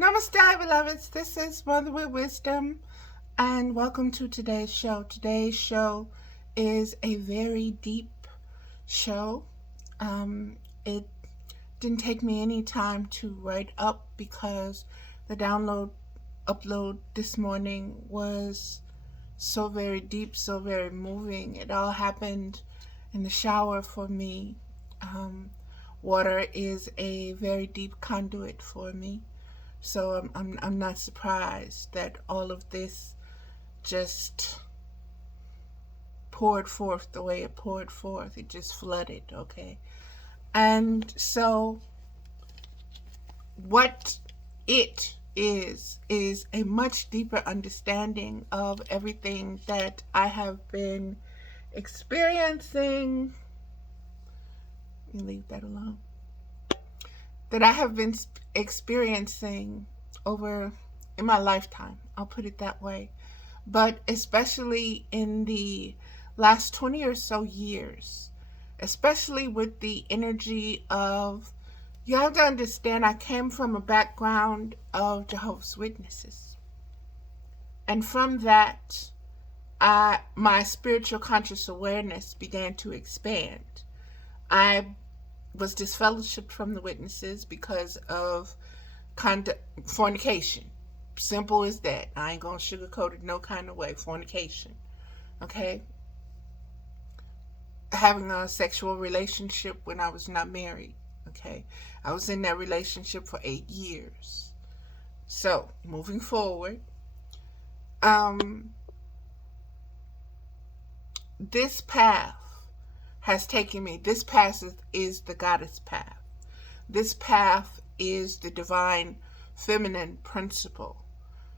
Namaste, beloveds. This is Mother with Wisdom, and welcome to today's show. Today's show is a very deep show. It didn't take me any time to write up because the upload this morning was so very deep, so very moving. It all happened in the shower for me. Water is a very deep conduit for me. So I'm not surprised that all of this just poured forth the way it poured forth. It just flooded, okay? And so what it is a much deeper understanding of everything that I have been experiencing. Let me leave that alone. That I have been experiencing over in my lifetime. I'll put it that way. But especially in the last 20 or so years, especially with the energy of, you have to understand, I came from a background of Jehovah's Witnesses. And from that, my spiritual conscious awareness began to expand. I was disfellowshipped from the witnesses because of fornication. Simple as that. I ain't gonna sugarcoat it no kind of way. Fornication. Okay? Having a sexual relationship when I was not married. Okay? I was in that relationship for 8 years. So, moving forward, this path has taken me. This path is the goddess path. This path is the divine feminine principle.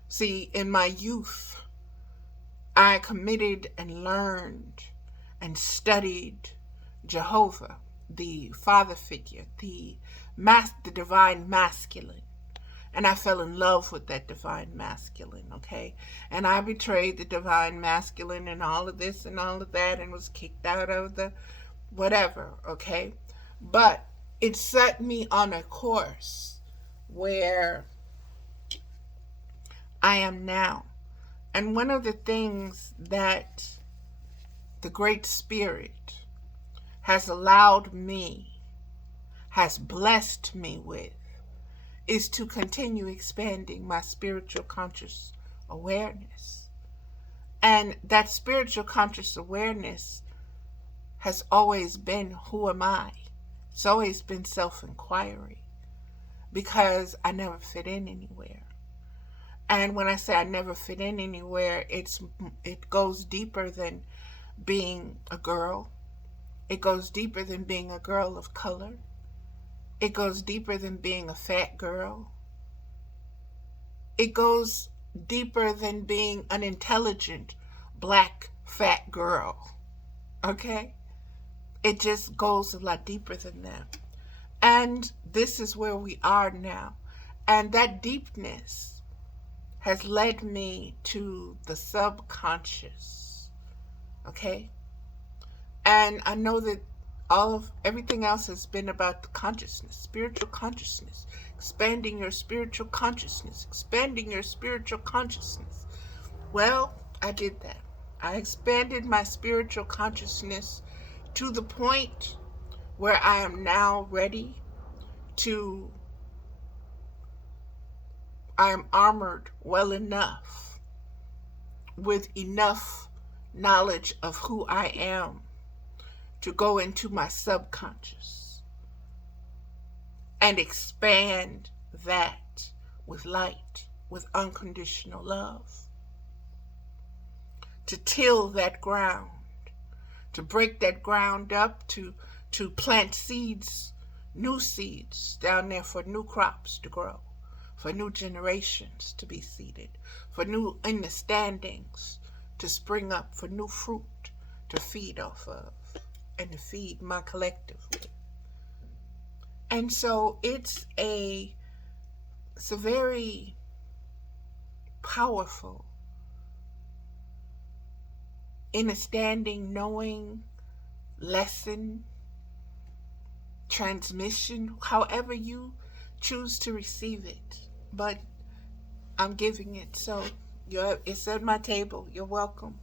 See, in my youth, I committed and learned and studied Jehovah, the father figure, the divine masculine. And I fell in love with that divine masculine, okay? And I betrayed the divine masculine and all of this and all of that and was kicked out of the whatever, okay? But it set me on a course where I am now. And one of the things that the Great Spirit has allowed me, has blessed me with, is to continue expanding my spiritual conscious awareness. And that spiritual conscious awareness has always been, who am I? It's always been self-inquiry, because I never fit in anywhere. And when I say I never fit in anywhere, it goes deeper than being a girl. It goes deeper than being a girl of color. It goes deeper than being a fat girl. It goes deeper than being an intelligent black fat girl. Okay? It just goes a lot deeper than that. And this is where we are now. And that deepness has led me to the subconscious. Okay? And I know that everything else has been about the consciousness, spiritual consciousness, expanding your spiritual consciousness, expanding your spiritual consciousness. Well, I did that. I expanded my spiritual consciousness to the point where I am now ready to, I am armored well enough with enough knowledge of who I am to go into my subconscious and expand that with light, with unconditional love, to till that ground, to break that ground up, to plant seeds, new seeds down there for new crops to grow, for new generations to be seeded, for new understandings to spring up, for new fruit to feed off of and to feed my collective with. And so it's a very powerful, understanding, knowing, lesson, transmission, however you choose to receive it. But I'm giving it. So it's at my table. You're welcome.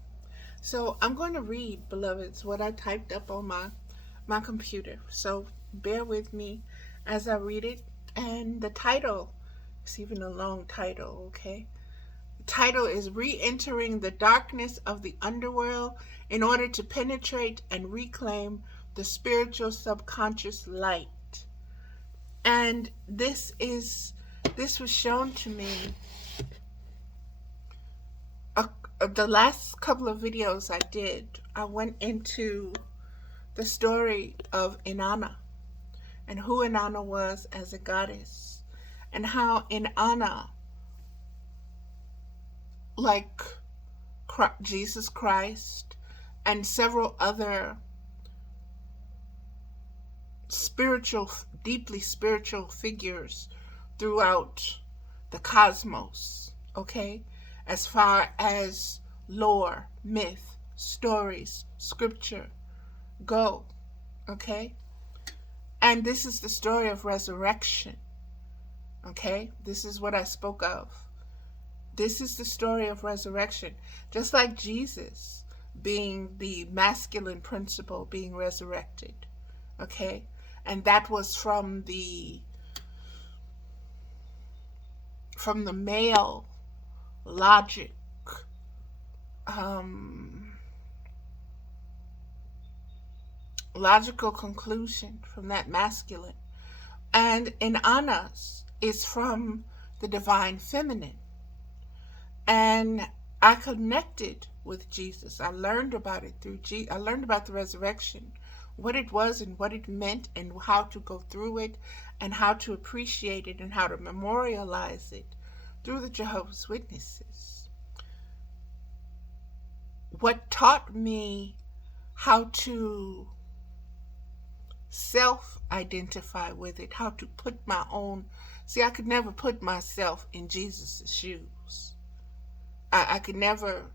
So I'm going to read, beloveds, what I typed up on my computer. So bear with me as I read it. And the title, it's even a long title, okay? The title is Re-Entering the Darkness of the Underworld in Order to Penetrate and Reclaim the Spiritual Subconscious Light. And this was shown to me. The last couple of videos I did, I went into the story of Inanna and who Inanna was as a goddess, and how Inanna, like Jesus Christ and several other deeply spiritual figures throughout the cosmos, okay? As far as lore, myth, stories, scripture go, okay? And this is the story of resurrection, okay? This is what I spoke of. This is the story of resurrection. Just like Jesus being the masculine principle being resurrected, okay? And that was from the male logic, logical conclusion from that masculine. And Inanna's is from the divine feminine. And I connected with Jesus. I learned about it I learned about the resurrection, what it was and what it meant, and how to go through it, and how to appreciate it, and how to memorialize it through the Jehovah's Witnesses. What taught me how to self-identify with it, how to put my own... See, I could never put myself in Jesus' shoes. I could never,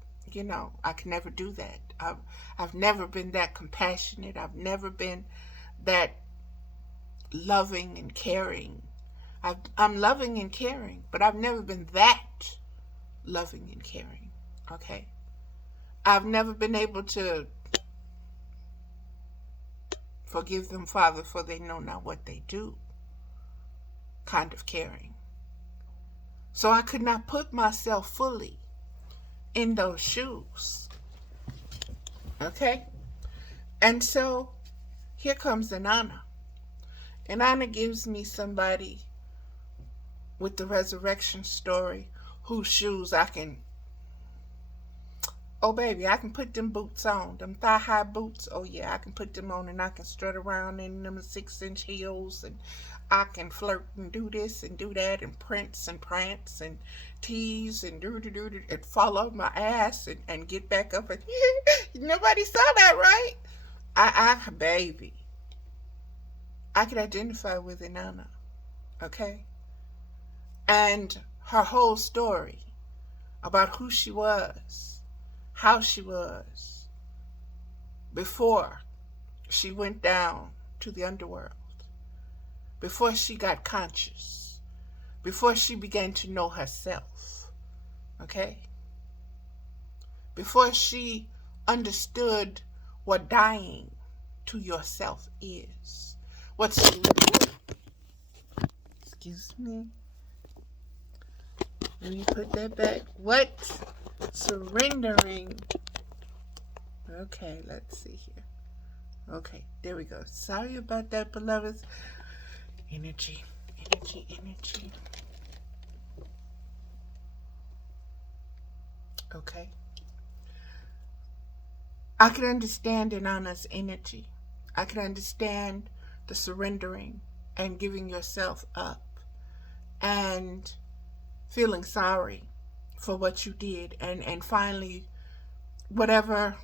I could never do that. I've never been that compassionate. I've never been that loving and caring. I'm loving and caring, but I've never been that loving and caring, okay? I've never been able to forgive them, Father, for they know not what they do kind of caring. So I could not put myself fully in those shoes, okay? And so here comes Inanna. Inanna gives me somebody with the resurrection story whose shoes I can... Oh, baby, I can put them boots on. Them thigh-high boots. Oh, yeah, I can put them on and I can strut around in them 6-inch heels, and I can flirt and do this and do that and prince and prance and tease and do and fall off my ass and get back up and nobody saw that, right? Baby, I could identify with Inanna, okay? And her whole story about who she was, how she was before she went down to the underworld, before she got conscious, before she began to know herself, okay? Before she understood what dying to yourself is. Excuse me. Let me put that back. What surrendering... Okay, let's see here. Okay, there we go. Sorry about that, beloveds. Energy. Okay. I can understand Inanna's energy. I can understand the surrendering and giving yourself up and feeling sorry for what you did, and finally, whatever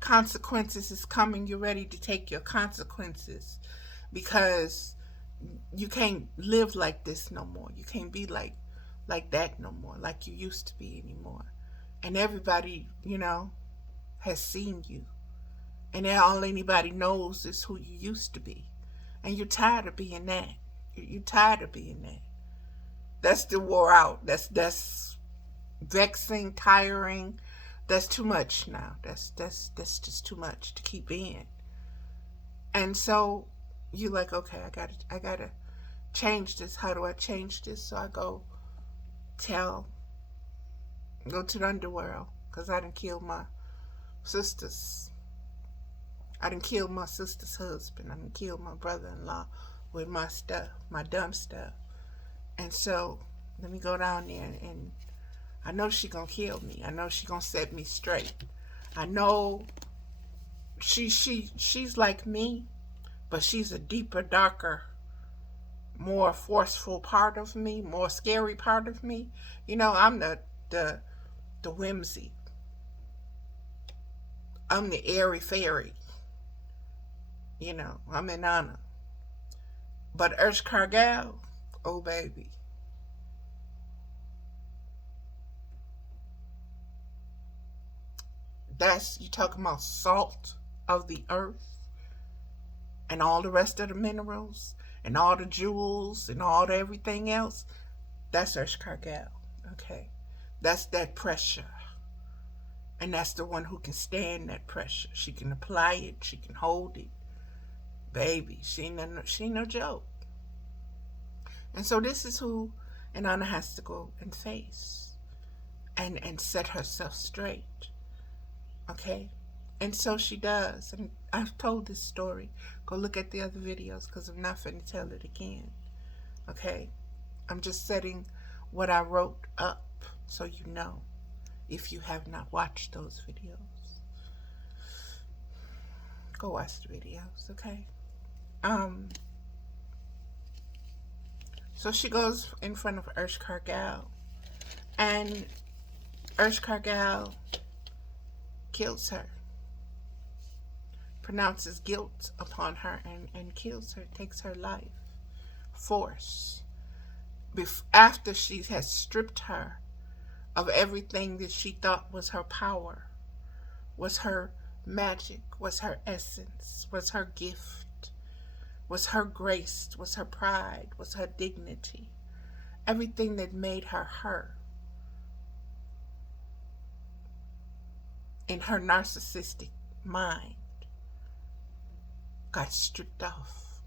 consequences is coming, you're ready to take your consequences, because you can't live like this no more. You can't be like that no more, like you used to be anymore. And everybody, has seen you, and all anybody knows is who you used to be, and you're tired of being that. You're tired of being that. That's the wore out. That's vexing, tiring. That's too much now. That's just too much to keep in. And so you like, okay, I gotta change this. How do I change this? So I tell go to the underworld, because I done killed my sisters. I done killed my sister's husband. I done killed my brother-in-law with my stuff, my dumb stuff. And so let me go down there, and I know she gonna kill me. I know she gonna set me straight. I know she's like me, but she's a deeper, darker, more forceful part of me, more scary part of me. I'm the whimsy. I'm the airy fairy. I'm in honor. But Ursh Cargill, oh baby. You talking about salt of the earth and all the rest of the minerals and all the jewels and all the everything else. That's Ursh Cargill, okay? That's that pressure. And that's the one who can stand that pressure. She can apply it. She can hold it. Baby, she ain't no joke. And so this is who Inanna has to go and face and set herself straight. Okay? And so she does. And I've told this story. Go look at the other videos, because I'm not finna tell it again. Okay? I'm just setting what I wrote up so you know, if you have not watched those videos. Go watch the videos, okay? So she goes in front of Ursh Cargill, and Ursh Cargill kills her, pronounces guilt upon her, and kills her, takes her life. Force. After she has stripped her of everything that she thought was her power, was her magic, was her essence, was her gift, was her grace, was her pride, was her dignity, everything that made her her in her narcissistic mind got stripped off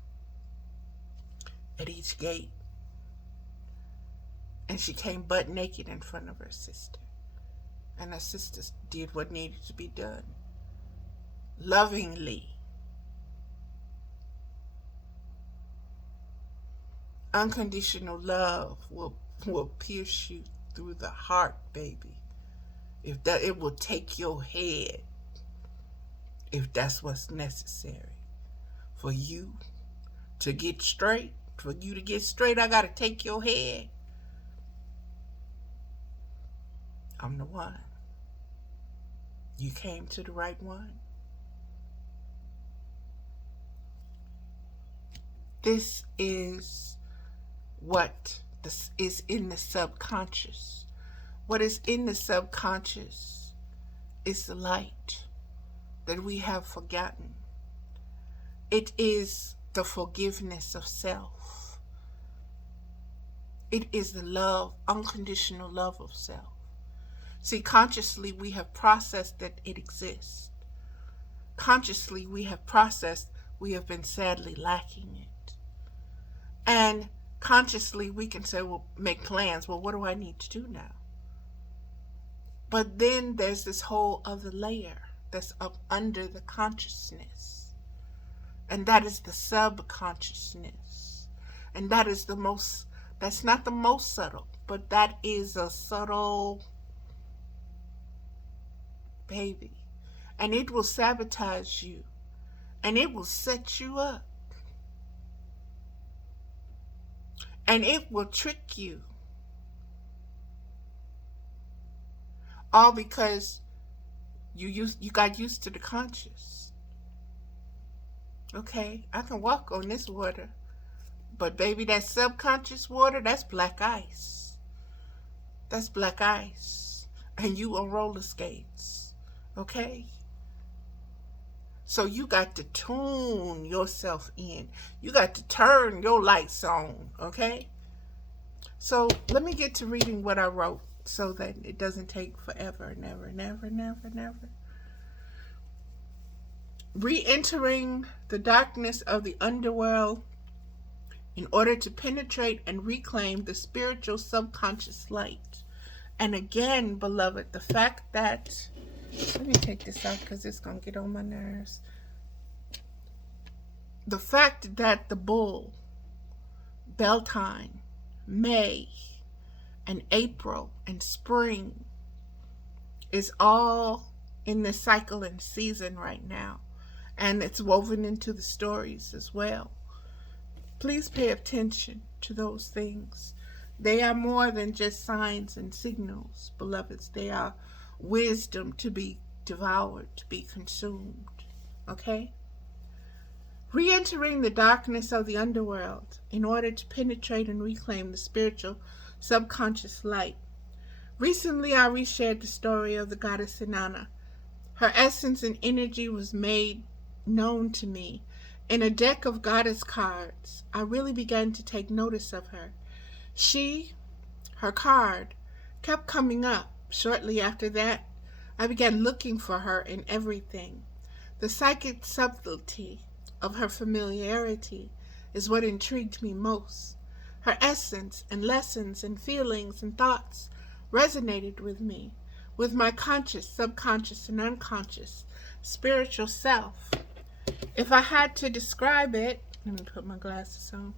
at each gate. And she came butt naked in front of her sister. And her sister did what needed to be done. Lovingly. Unconditional love will pierce you through the heart, baby. It will take your head, if that's what's necessary for you to get straight. For you to get straight, I gotta take your head. I'm the one. You came to the right one. This is what is in the subconscious. What is in the subconscious is the light that we have forgotten. It is the forgiveness of self. It is the love, unconditional love of self. See, consciously we have processed that it exists. Consciously we have processed we have been sadly lacking it. And consciously we can say, well, make plans. Well, what do I need to do now? But then there's this whole other layer that's up under the consciousness. And that is the subconsciousness. And that is that's not the most subtle, but that is a subtle baby. And it will sabotage you. And it will set you up. And it will trick you. All because you got used to the conscious. Okay, I can walk on this water. But baby, that subconscious water, that's black ice. That's black ice. And you on roller skates. Okay? So you got to tune yourself in. You got to turn your lights on. Okay? So let me get to reading what I wrote so that it doesn't take forever. Never, never, never, never. Re-entering the darkness of the underworld in order to penetrate and reclaim the spiritual subconscious light. And again, beloved, the fact that, let me take this out because it's going to get on my nerves. The fact that the bull, Beltane, May, and April, and spring is all in the cycle and season right now. And it's woven into the stories as well. Please pay attention to those things. They are more than just signs and signals, beloveds. They are wisdom to be devoured, to be consumed. Okay? Re-entering the darkness of the underworld in order to penetrate and reclaim the spiritual subconscious light. Recently, I reshared the story of the goddess Inanna. Her essence and energy was made known to me. In a deck of goddess cards, I really began to take notice of her. Her card, kept coming up. Shortly after that, I began looking for her in everything. The psychic subtlety of her familiarity is what intrigued me most. Her essence and lessons and feelings and thoughts resonated with me, with my conscious, subconscious, and unconscious spiritual self. If I had to describe it, let me put my glasses on.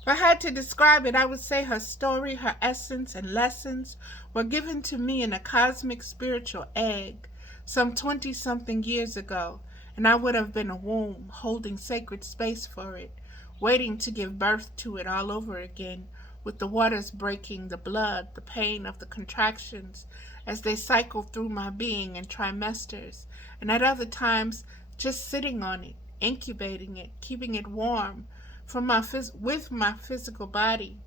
If I had to describe it, I would say her story, her essence, and lessons were given to me in a cosmic spiritual egg some 20-something years ago, and I would have been a womb holding sacred space for it, waiting to give birth to it all over again, with the waters breaking, the blood, the pain of the contractions as they cycle through my being in trimesters, and at other times just sitting on it, incubating it, keeping it warm with my physical body,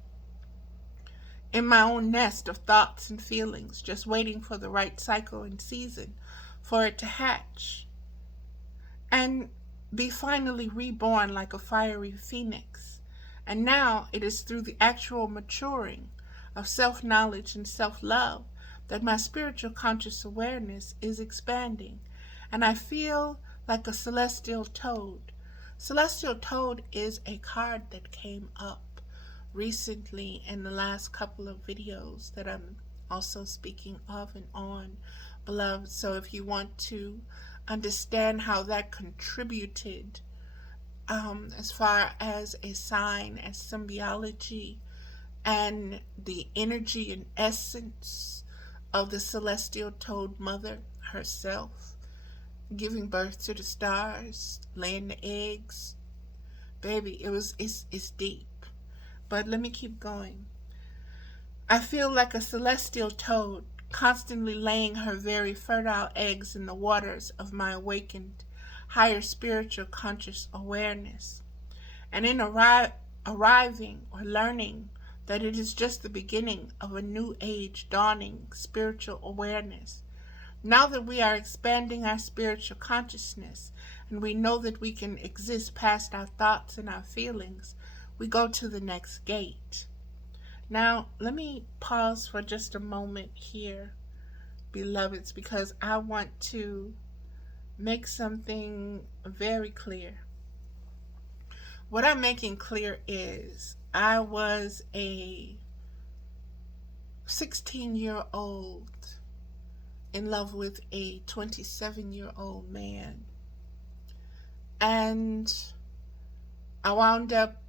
in my own nest of thoughts and feelings, just waiting for the right cycle and season for it to hatch and be finally reborn like a fiery phoenix. And now it is through the actual maturing of self-knowledge and self-love that my spiritual conscious awareness is expanding, and I feel like a celestial toad. Celestial Toad is a card that came up recently in the last couple of videos that I'm also speaking of and on, beloved. So if you want to understand how that contributed as far as a sign and symbiology and the energy and essence of the Celestial Toad Mother herself, giving birth to the stars, laying the eggs. Baby, it's deep. But let me keep going. I feel like a celestial toad, constantly laying her very fertile eggs in the waters of my awakened, higher spiritual conscious awareness. And in arriving or learning that it is just the beginning of a new age dawning spiritual awareness. Now that we are expanding our spiritual consciousness and we know that we can exist past our thoughts and our feelings, we go to the next gate. Now, let me pause for just a moment here, beloveds, because I want to make something very clear. What I'm making clear is I was a 16-year-old in love with a 27-year-old man. And I wound up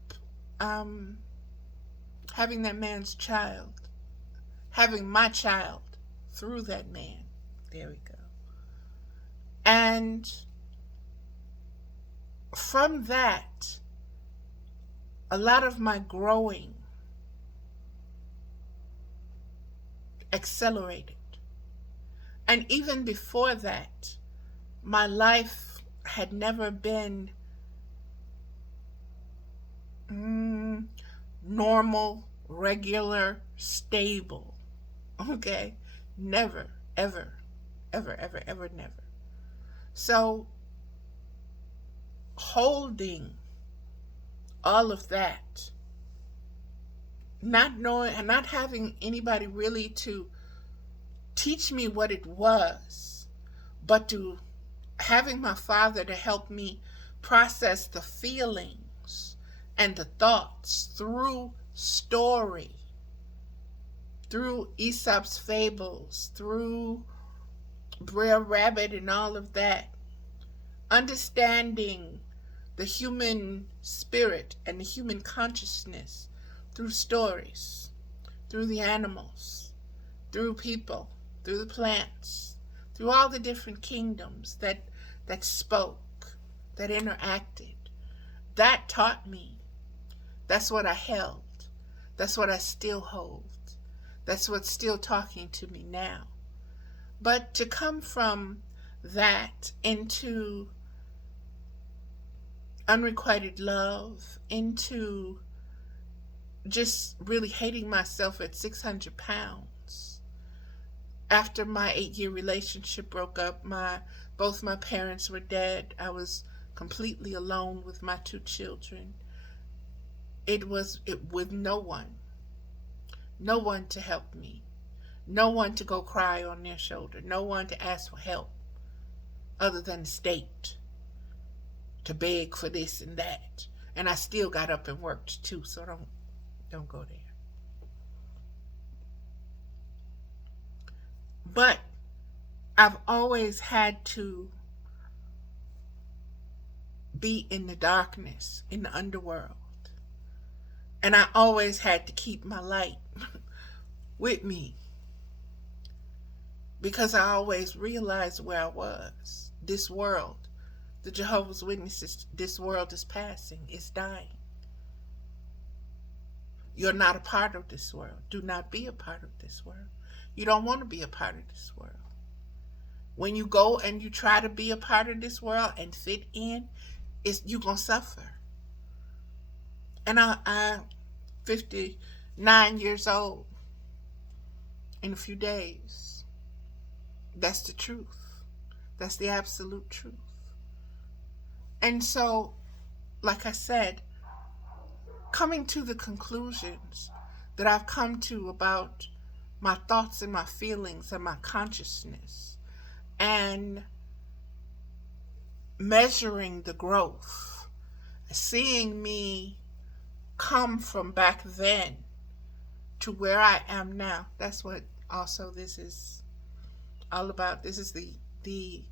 having that man's child, having my child through that man. There we go. And from that, a lot of my growing accelerated. And even before that, my life had never been normal, regular, stable. Okay? Never, ever, ever, ever, ever, never. So, holding all of that not knowing and not having anybody really to teach me what it was, but to having my father to help me process the feelings and the thoughts through story, through Aesop's fables, through Brer Rabbit and all of that, understanding the human spirit and the human consciousness through stories, through the animals, through people, through the plants, through all the different kingdoms that spoke, that interacted. That taught me. That's what I held. That's what I still hold. That's what's still talking to me now. But to come from that into unrequited love, into just really hating myself at 600 pounds. After my 8-year relationship broke up, both my parents were dead. I was completely alone with my 2 children. It with no one to help me, no one to go cry on their shoulder, no one to ask for help other than the state, to beg for this and that. And I still got up and worked too, so don't go there. But I've always had to be in the darkness, in the underworld. And I always had to keep my light with me, because I always realized where I was. This world, the Jehovah's Witnesses, this world is passing, it's dying. You're not a part of this world. Do not be a part of this world. You don't want to be a part of this world. When you go and you try to be a part of this world and fit in, you're going to suffer. And I'm 59 years old in a few days. That's the truth. That's the absolute truth. And so, like I said, coming to the conclusions that I've come to about my thoughts and my feelings and my consciousness, and measuring the growth, seeing me come from back then to where I am now. That's what also this is all about. This is the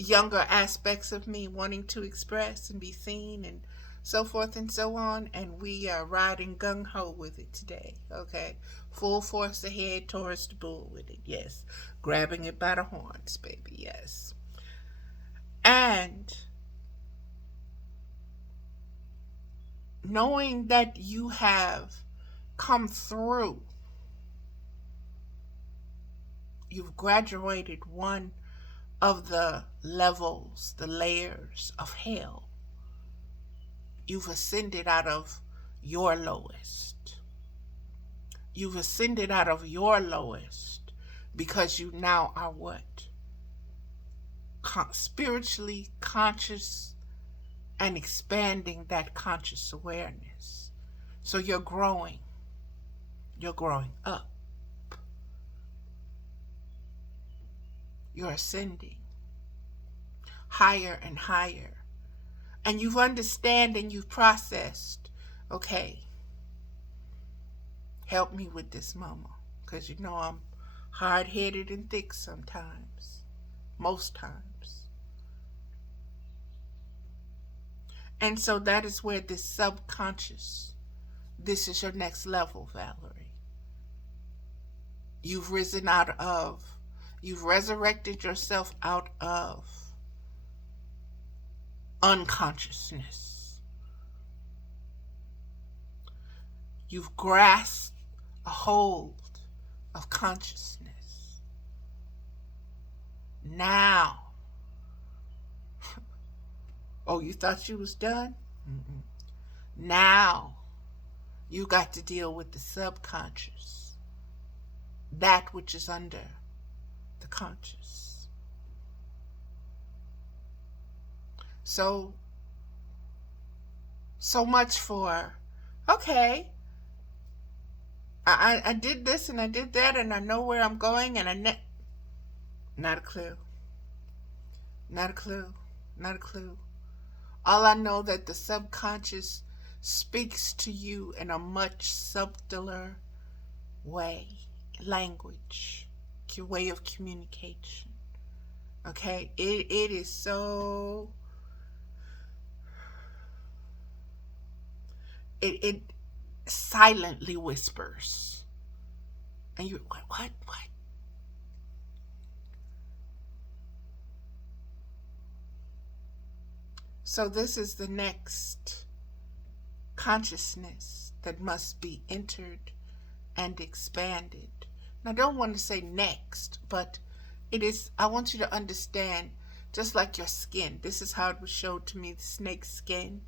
younger aspects of me wanting to express and be seen and so forth and so on. And we are riding gung-ho with it today, okay? Full force ahead towards the bull with it, yes. Grabbing it by the horns, baby, yes. And knowing that you have come through, you've graduated one of the levels, the layers of hell. You've ascended out of your lowest. You've ascended out of your lowest because you now are what? Spiritually conscious and expanding that conscious awareness. So you're growing. You're growing up. You're ascending higher and higher. And you've understand and you've processed, okay, help me with this, mama. Because you know I'm hard-headed and thick sometimes. Most times. And so that is where this subconscious, this is your next level, Valerie. You've risen out of, you've resurrected yourself out of unconsciousness. You've grasped a hold of consciousness. Now, oh, you thought you was done? Mm-mm. Now, you got to deal with the subconscious, that which is under the conscious. So much for, okay, I did this and I did that and I know where I'm going and not a clue. Not a clue. Not a clue. All I know that the subconscious speaks to you in a much subtler way, language, your way of communication. Okay? It is so it silently whispers. And you what? So this is the next consciousness that must be entered and expanded. Now, I don't want to say next, but it is, I want you to understand, just like your skin, this is how it was showed to me, the snake skin,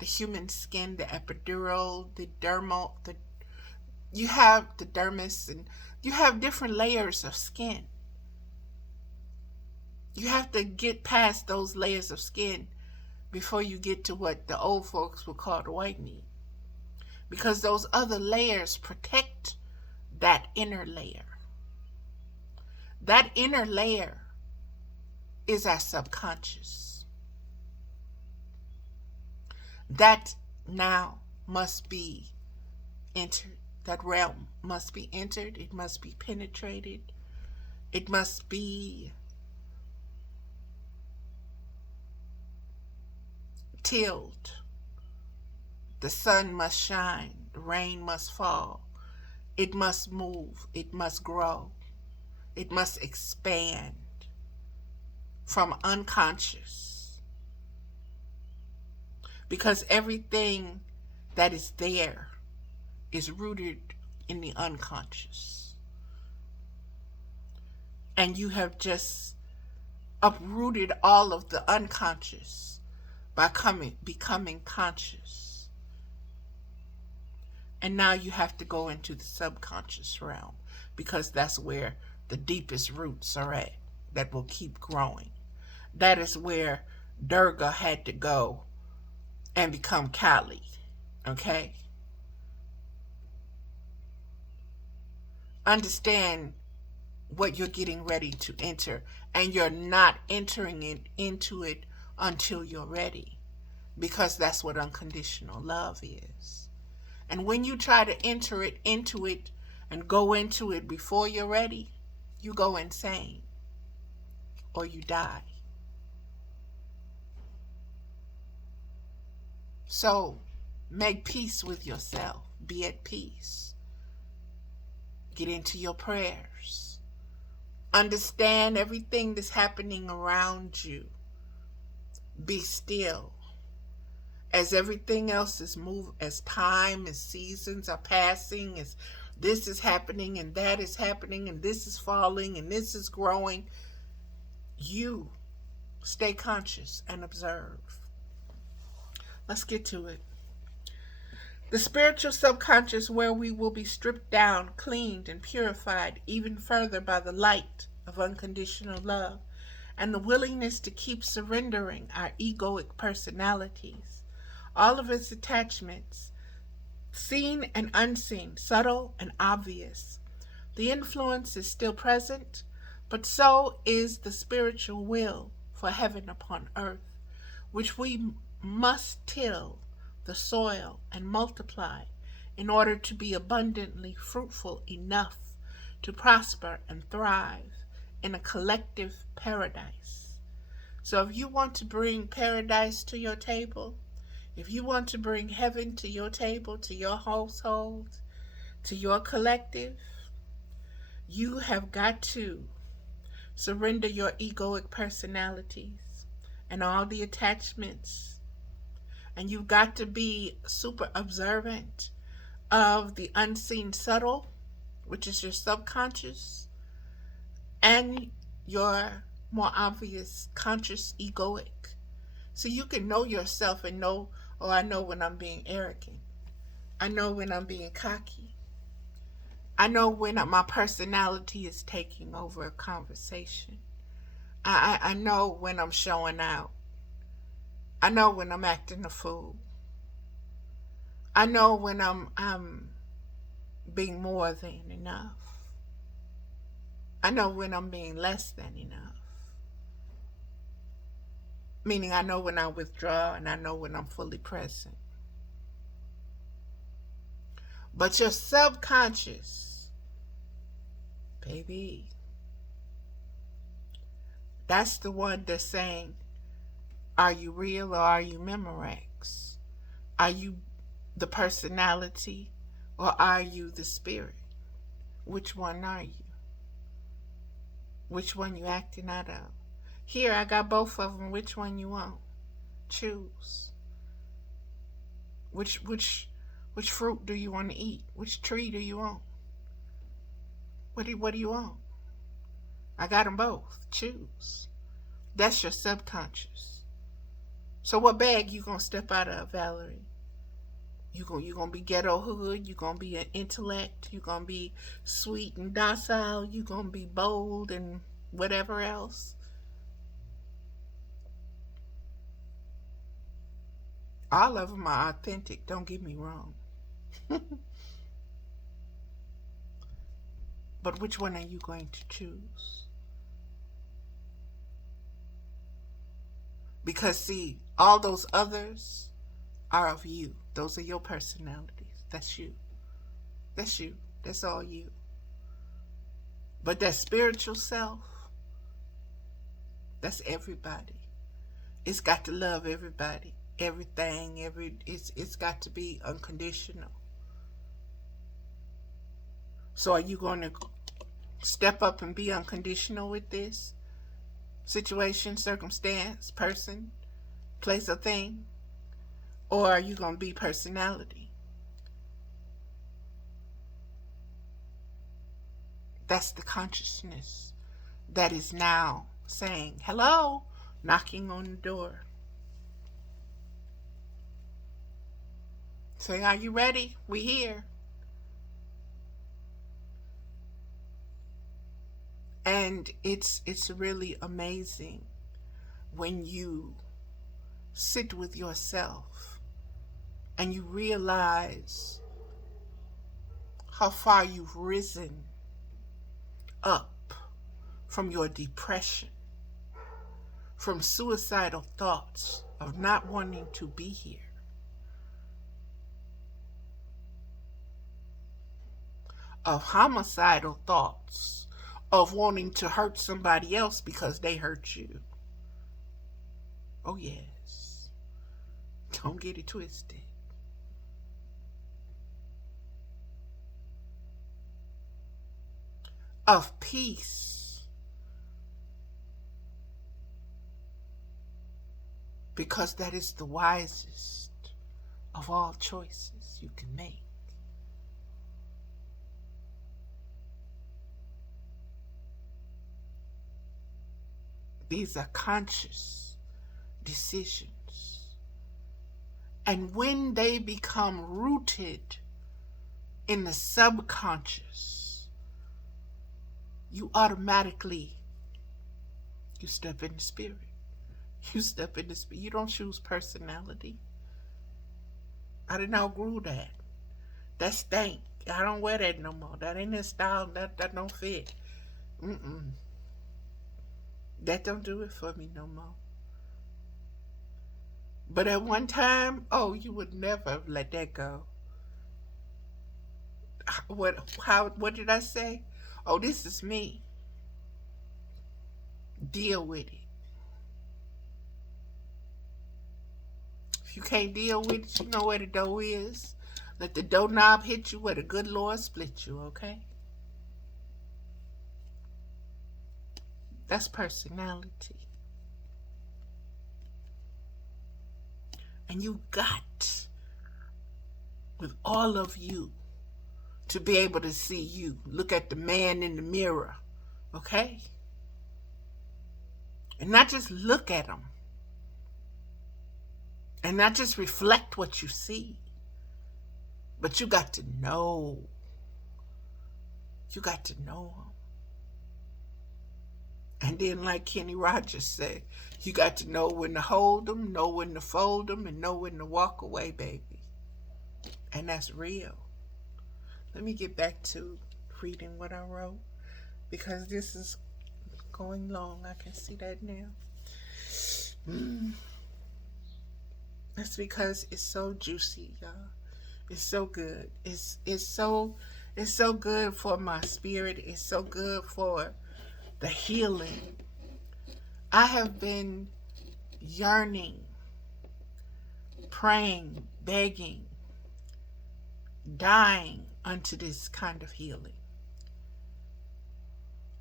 the human skin, the epidural, the dermal, you have the dermis, and you have different layers of skin. You have to get past those layers of skin before you get to what the old folks would call the white meat. Because those other layers protect that inner layer. That inner layer is our subconscious. That now must be entered. That realm must be entered. It must be penetrated. It must be tilled. The sun must shine. The rain must fall. It must move. It must grow. It must expand from unconscious. Because everything that is there is rooted in the unconscious. And you have just uprooted all of the unconscious by becoming conscious. And now you have to go into the subconscious realm, because that's where the deepest roots are at that will keep growing. That is where Durga had to go and become Kali. Okay? Understand what you're getting ready to enter, and you're not entering into it until you're ready, because that's what unconditional love is. And when you try to enter it into it and go into it before you're ready, you go insane or you die. So make peace with yourself. Be at peace. Get into your prayers. Understand everything that's happening around you. Be still. As everything else is moving, as time, as seasons are passing, as this is happening and that is happening and this is falling and this is growing, you stay conscious and observe. Let's get to it. The spiritual subconscious, where we will be stripped down, cleaned, and purified even further by the light of unconditional love and the willingness to keep surrendering our egoic personalities, all of its attachments, seen and unseen, subtle and obvious. The influence is still present, but so is the spiritual will for heaven upon earth, which we must till the soil and multiply in order to be abundantly fruitful enough to prosper and thrive in a collective paradise. So if you want to bring paradise to your table, if you want to bring heaven to your table, to your household, to your collective, you have got to surrender your egoic personalities and all the attachments. And you've got to be super observant of the unseen subtle, which is your subconscious, and your more obvious conscious egoic. So you can know yourself and know, oh, I know when I'm being arrogant. I know when I'm being cocky. I know when my personality is taking over a conversation. I know when I'm showing out. I know when I'm acting a fool. I know when I'm being more than enough. I know when I'm being less than enough. Meaning I know when I withdraw and I know when I'm fully present. But your subconscious, baby, that's the one that's saying, are you real or are you Memorex? Are you the personality or are you the spirit? Which one are you? Which one you acting out of? Here, I got both of them. Which one you want? Choose. Which fruit do you want to eat? Which tree do you want? What do you want? I got them both. Choose. That's your subconscious. So what bag you gonna step out of, Valerie? You gonna be ghetto hood? You gonna be an intellect? You gonna be sweet and docile? You gonna be bold and whatever else? All of them are authentic. Don't get me wrong. But which one are you going to choose? Because see, all those others are of you. Those are your personalities. That's you. That's you. That's all you. But that spiritual self, that's everybody. It's got to love everybody, everything, it's got to be unconditional. So are you going to step up and be unconditional with this situation, circumstance, person, place, or thing? Or are you going to be personality? That's the consciousness that is now saying, hello, knocking on the door. Saying, are you ready? We here. And it's really amazing when you sit with yourself and you realize how far you've risen up from your depression, from suicidal thoughts of not wanting to be here, of homicidal thoughts of wanting to hurt somebody else because they hurt you. Oh yes, don't get it twisted. Of peace, because that is the wisest of all choices you can make. These are conscious decisions. And when they become rooted in the subconscious, you automatically, you step in the spirit. You step in the spirit. You don't choose personality. I didn't outgrew that. That stank. I don't wear that no more. That ain't his style. That don't fit. That don't do it for me no more. But at one time, oh, you would never let that go. What did I say? Oh, this is me. Deal with it. If you can't deal with it, you know where the door is. Let the doorknob hit you where the good Lord split you, okay? That's personality. And you got, with all of you, to be able to see you. Look at the man in the mirror, okay? And not just look at him. And not just reflect what you see. But you got to know. You got to know him. And then, like Kenny Rogers said, you got to know when to hold them, know when to fold them, and know when to walk away, baby. And that's real. Let me get back to reading what I wrote because this is going long. I can see that now. That's because it's so juicy, y'all. It's so good. It's so good for my spirit. It's so good for the healing. I have been yearning, praying, begging, dying unto this kind of healing.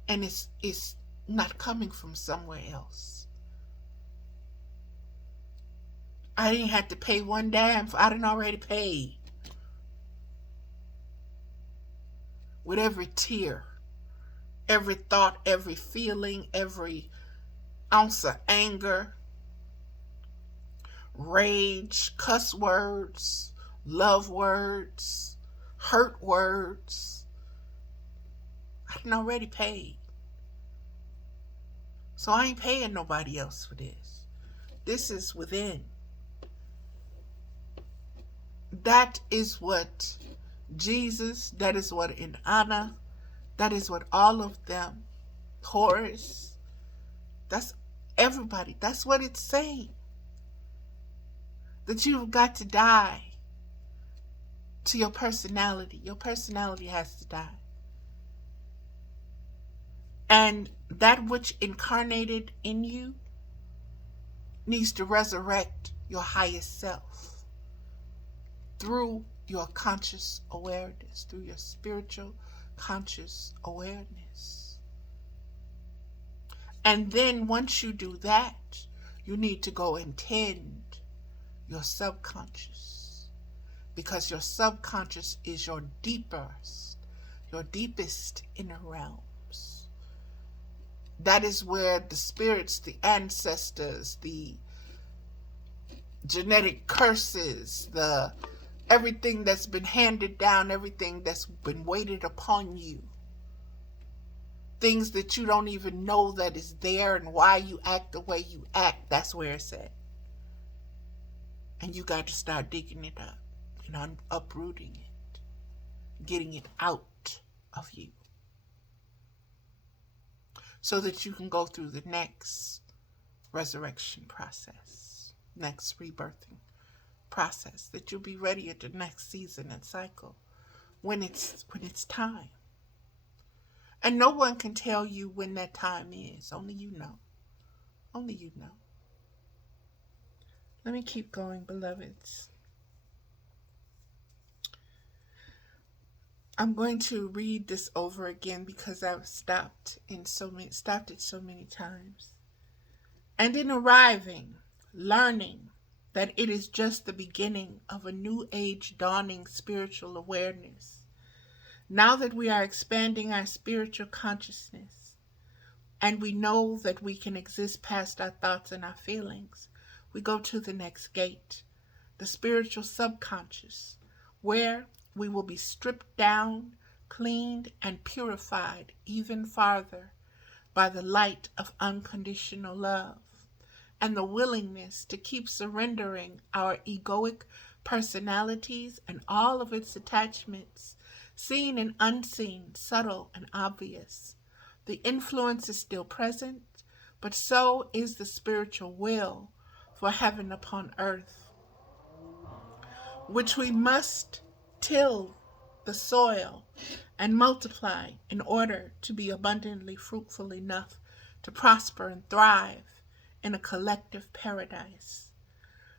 And it's not coming from somewhere else. I didn't have to pay one dime for I didn't already pay. With every tear, every thought, every feeling, every ounce of anger, rage, cuss words, love words, hurt words, I done already paid. So I ain't paying nobody else for this. This is within. That is what Jesus, that is what in Anna, that is what all of them, Horace, that's everybody, that's what it's saying. That you've got to die to your personality. Your personality has to die. And that which incarnated in you needs to resurrect your highest self through your conscious awareness, through your spiritual conscious awareness. And then once you do that, you need to go and tend your subconscious, because your subconscious is your deepest inner realms. That is where the spirits, the ancestors, the genetic curses, the everything that's been handed down, everything that's been weighted upon you, things that you don't even know that is there and why you act the way you act, that's where it's at. And you got to start digging it up and uprooting it, getting it out of you, so that you can go through the next resurrection process, next rebirthing process, that you'll be ready at the next season and cycle when it's time. And no one can tell you when that time is. Only you know. Only you know. Let me keep going, beloveds. I'm going to read this over again because I've stopped it so many times. And in arriving, learning that it is just the beginning of a new age dawning spiritual awareness. Now that we are expanding our spiritual consciousness and we know that we can exist past our thoughts and our feelings, we go to the next gate, the spiritual subconscious, where we will be stripped down, cleaned, and purified even farther by the light of unconditional love and the willingness to keep surrendering our egoic personalities and all of its attachments, seen and unseen, subtle and obvious. The influence is still present, but so is the spiritual will for heaven upon earth, which we must till the soil and multiply in order to be abundantly fruitful enough to prosper and thrive in a collective paradise.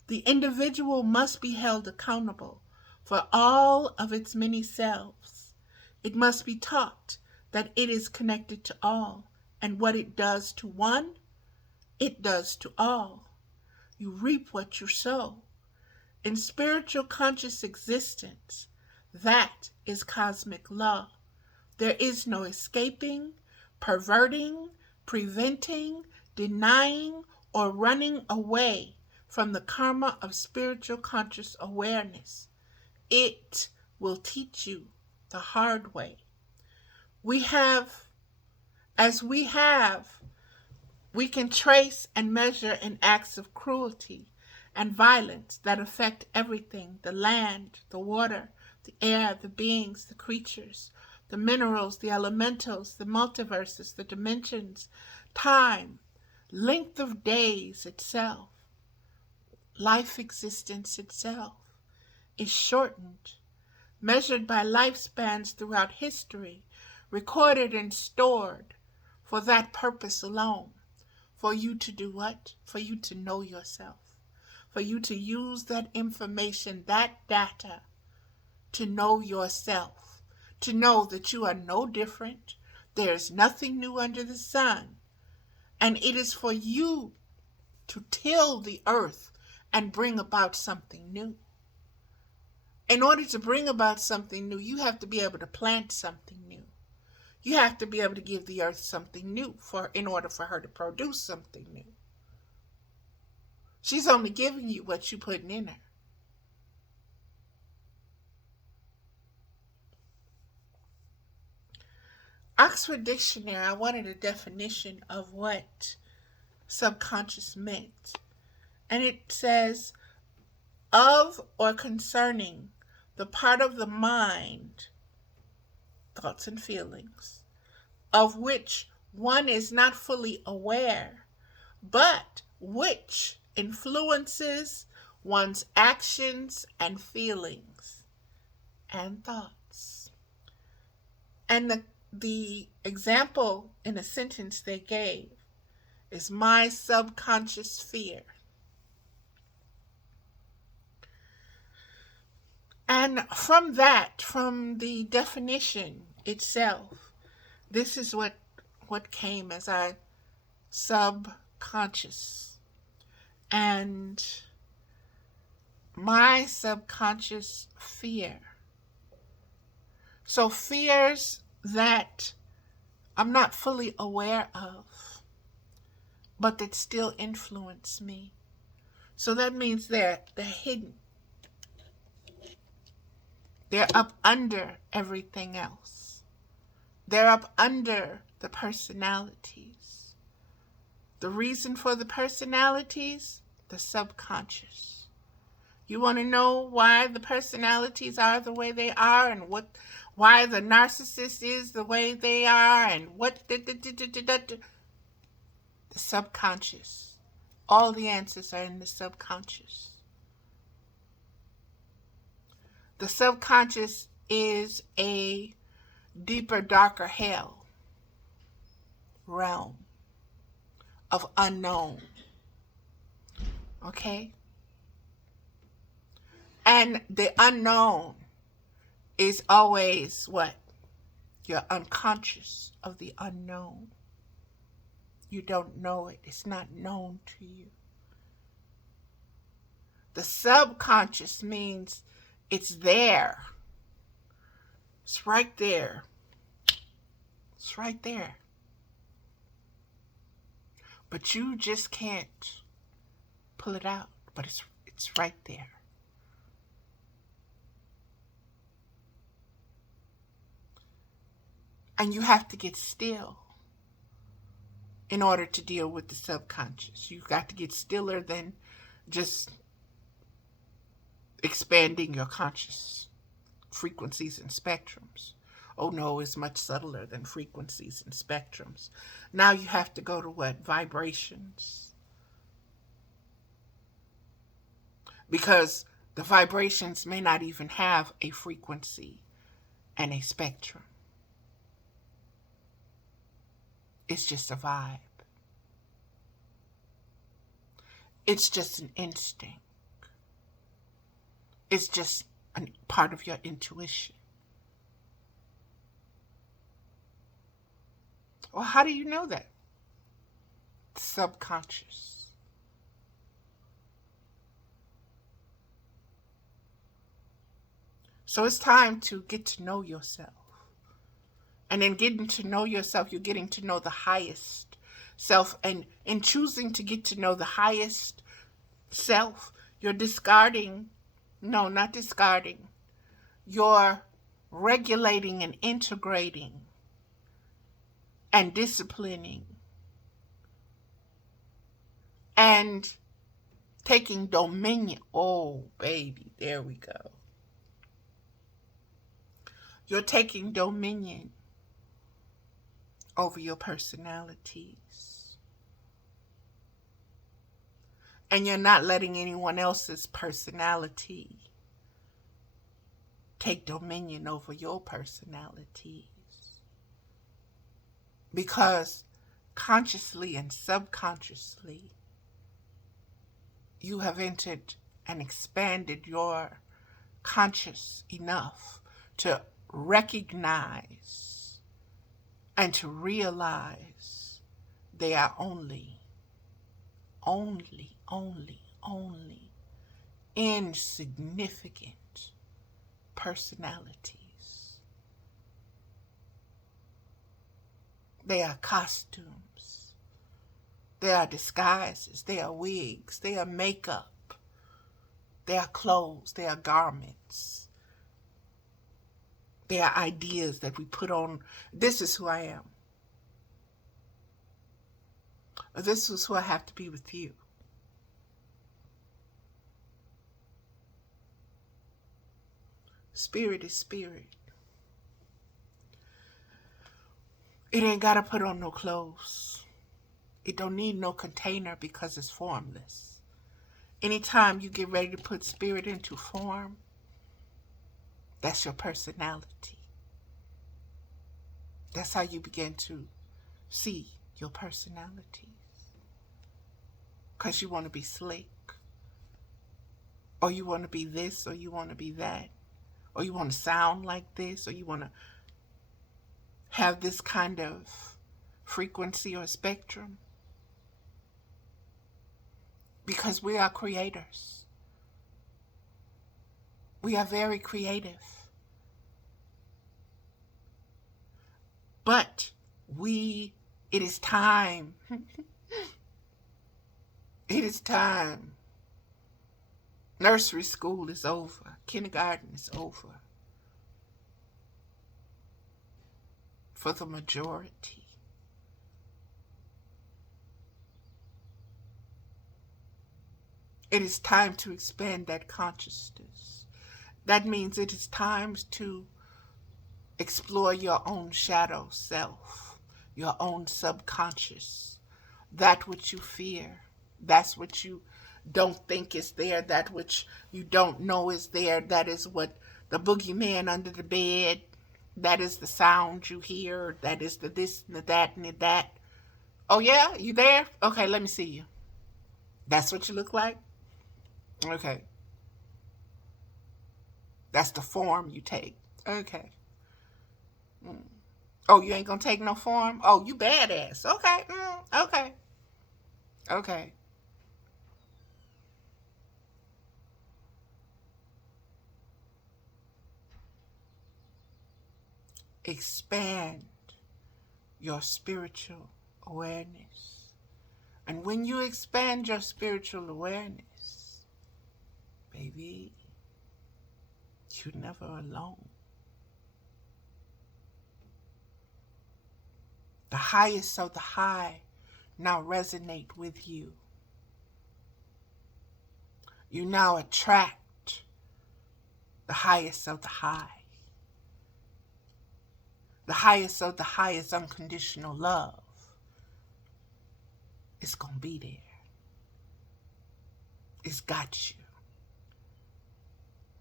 The individual must be held accountable for all of its many selves. It must be taught that it is connected to all, and what it does to one, it does to all. You reap what you sow. In spiritual conscious existence, that is cosmic law. There is no escaping, perverting, preventing, denying, or running away from the karma of spiritual conscious awareness. It will teach you the hard way. We can trace and measure in acts of cruelty and violence that affect everything, the land, the water, the air, the beings, the creatures, the minerals, the elementals, the multiverses, the dimensions, time, length of days itself, life existence itself is shortened, measured by lifespans throughout history, recorded and stored for that purpose alone. For you to do what? For you to know yourself. For you to use that information, that data, to know yourself. To know that you are no different. There is nothing new under the sun. And it is for you to till the earth and bring about something new. In order to bring about something new, you have to be able to plant something new. You have to be able to give the earth something new in order for her to produce something new. She's only giving you what you're putting in her. Oxford Dictionary, I wanted a definition of what subconscious meant. And it says, of or concerning the part of the mind, thoughts and feelings, of which one is not fully aware, but which influences one's actions and feelings and thoughts. And the example in a sentence they gave is my subconscious fear. And from the definition itself, this is what came as our subconscious. And my subconscious fear. So fears that I'm not fully aware of, but that still influence me. So that means they're hidden. They're up under everything else. They're up under the personalities. The reason for the personalities? The subconscious. You want to know why the personalities are the way they are and why the narcissist is the way they are and what the subconscious. All the answers are in the subconscious. The subconscious is a deeper, darker hell realm of unknown. Okay? And the unknown is always what? You're unconscious of the unknown. You don't know it. It's not known to you. The subconscious means it's there. It's right there. It's right there. But you just can't pull it out. But it's right there. And you have to get still in order to deal with the subconscious. You've got to get stiller than just expanding your conscious frequencies and spectrums. Oh no, it's much subtler than frequencies and spectrums. Now you have to go to what? Vibrations. Because the vibrations may not even have a frequency and a spectrum. It's just a vibe. It's just an instinct. It's just a part of your intuition. Well, how do you know that? Subconscious. So it's time to get to know yourself. And in getting to know yourself, you're getting to know the highest self. And in choosing to get to know the highest self, you're discarding, no, not discarding, you're regulating and integrating and disciplining and taking dominion. Oh, baby, there we go. You're taking dominion over your personalities. And you're not letting anyone else's personality take dominion over your personalities. Because consciously and subconsciously, you have entered and expanded your conscious enough to recognize and to realize they are only insignificant personalities. They are costumes. They are disguises. They are wigs. They are makeup. They are clothes. They are garments. They are ideas that we put on. This is who I am. This is who I have to be with you. Spirit is spirit. It ain't got to put on no clothes. It don't need no container because it's formless. Anytime you get ready to put spirit into form, that's your personality. That's how you begin to see your personalities. Because you want to be slick, or you want to be this, or you want to be that, or you want to sound like this, or you want to have this kind of frequency or spectrum. Because we are creators. We are very creative. But it is time. It is time. Nursery school is over. Kindergarten is over. For the majority. It is time to expand that consciousness. That means it is time to explore your own shadow self, your own subconscious, that which you fear, that's what you don't think is there, that which you don't know is there, that is what the boogeyman under the bed, that is the sound you hear, that is the this and the that and the that. Oh yeah, you there? Okay, let me see you. That's what you look like? Okay. That's the form you take. Okay. Oh, you ain't gonna take no form? Oh, you badass. Okay. Okay. Okay. Expand your spiritual awareness. And when you expand your spiritual awareness, baby, you're never alone. The highest of the high now resonate with you. You now attract the highest of the high. The highest of the highest unconditional love. It's going to be there. It's got you.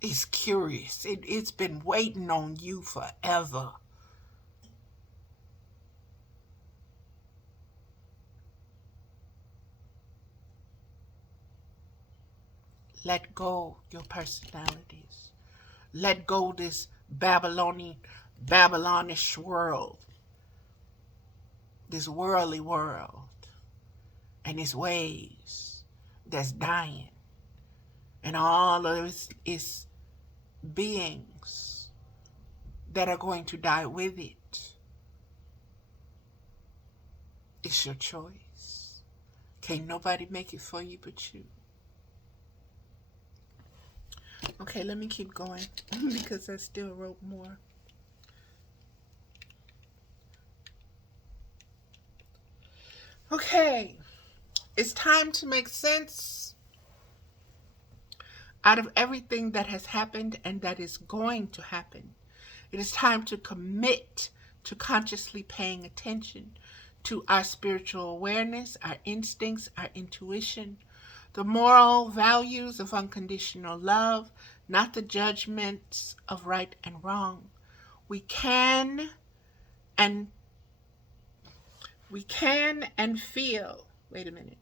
It's curious. It's been waiting on you forever. Let go your personalities. Let go this Babylonish world. This worldly world. And its ways that's dying. And all of its beings that are going to die with it. It's your choice. Can't nobody make it for you but you. Okay, let me keep going because I still wrote more. Okay, it's time to make sense out of everything that has happened and that is going to happen It is time to commit to consciously paying attention to our spiritual awareness, our instincts, our intuition, the moral values of unconditional love, not the judgments of right and wrong. We can and feel, wait a minute,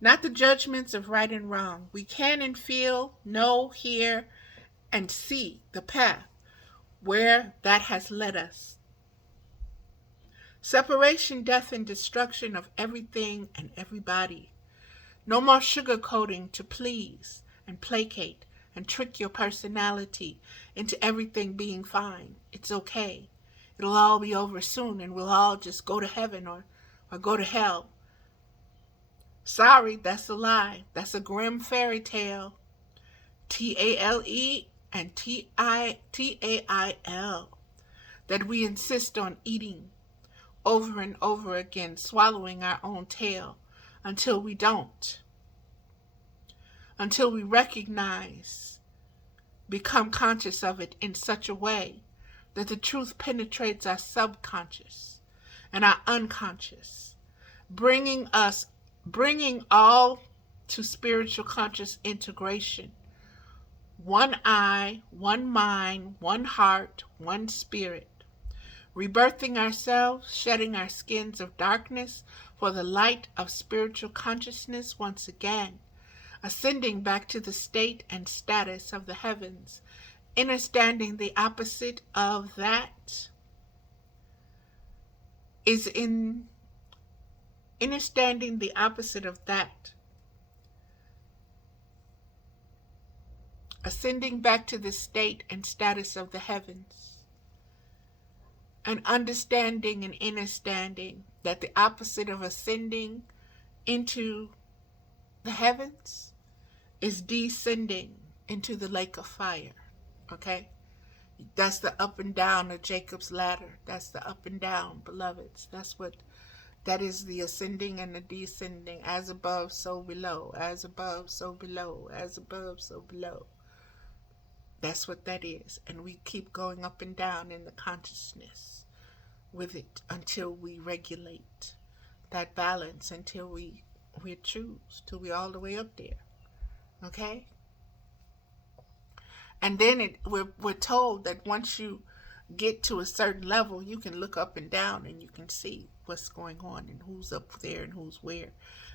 not the judgments of right and wrong. We can and feel, know, hear, and see the path where that has led us. Separation, death, and destruction of everything and everybody. No more sugarcoating to please and placate and trick your personality into everything being fine. It's okay. It'll all be over soon and we'll all just go to heaven or go to hell. Sorry, that's a lie. That's a grim fairy tale. TALE and TAIL. That we insist on eating over and over again, swallowing our own tail until we don't. Until we recognize, become conscious of it in such a way that the truth penetrates our subconscious and our unconscious, bringing all to spiritual conscious integration. One eye, one mind, one heart, one spirit. Rebirthing ourselves, shedding our skins of darkness for the light of spiritual consciousness once again. Ascending back to the state and status of the heavens. Understanding the opposite of that is understanding the opposite of that. Ascending back to the state and status of the heavens. And understanding and understanding that the opposite of ascending into the heavens is descending into the lake of fire. Okay? That's the up and down of Jacob's ladder. That's the up and down, beloveds. That is the ascending and the descending. As above, so below. As above, so below. As above, so below. That's what that is. And we keep going up and down in the consciousness with it until we regulate that balance, until we choose, till we're all the way up there. Okay? And then we're told that once you get to a certain level, you can look up and down and you can see what's going on and who's up there and who's where.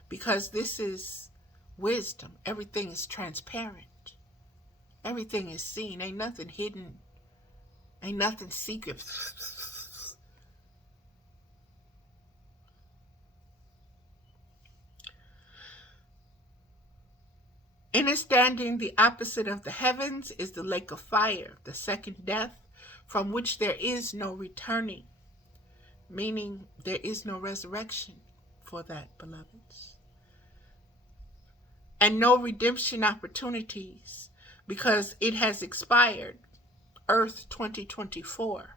Because this is wisdom. Everything is transparent. Everything is seen. Ain't nothing hidden. Ain't nothing secret. Understanding the opposite of the heavens is the lake of fire, the second death, from which there is no returning, meaning there is no resurrection for that, beloveds. And no redemption opportunities, because it has expired, Earth 2024.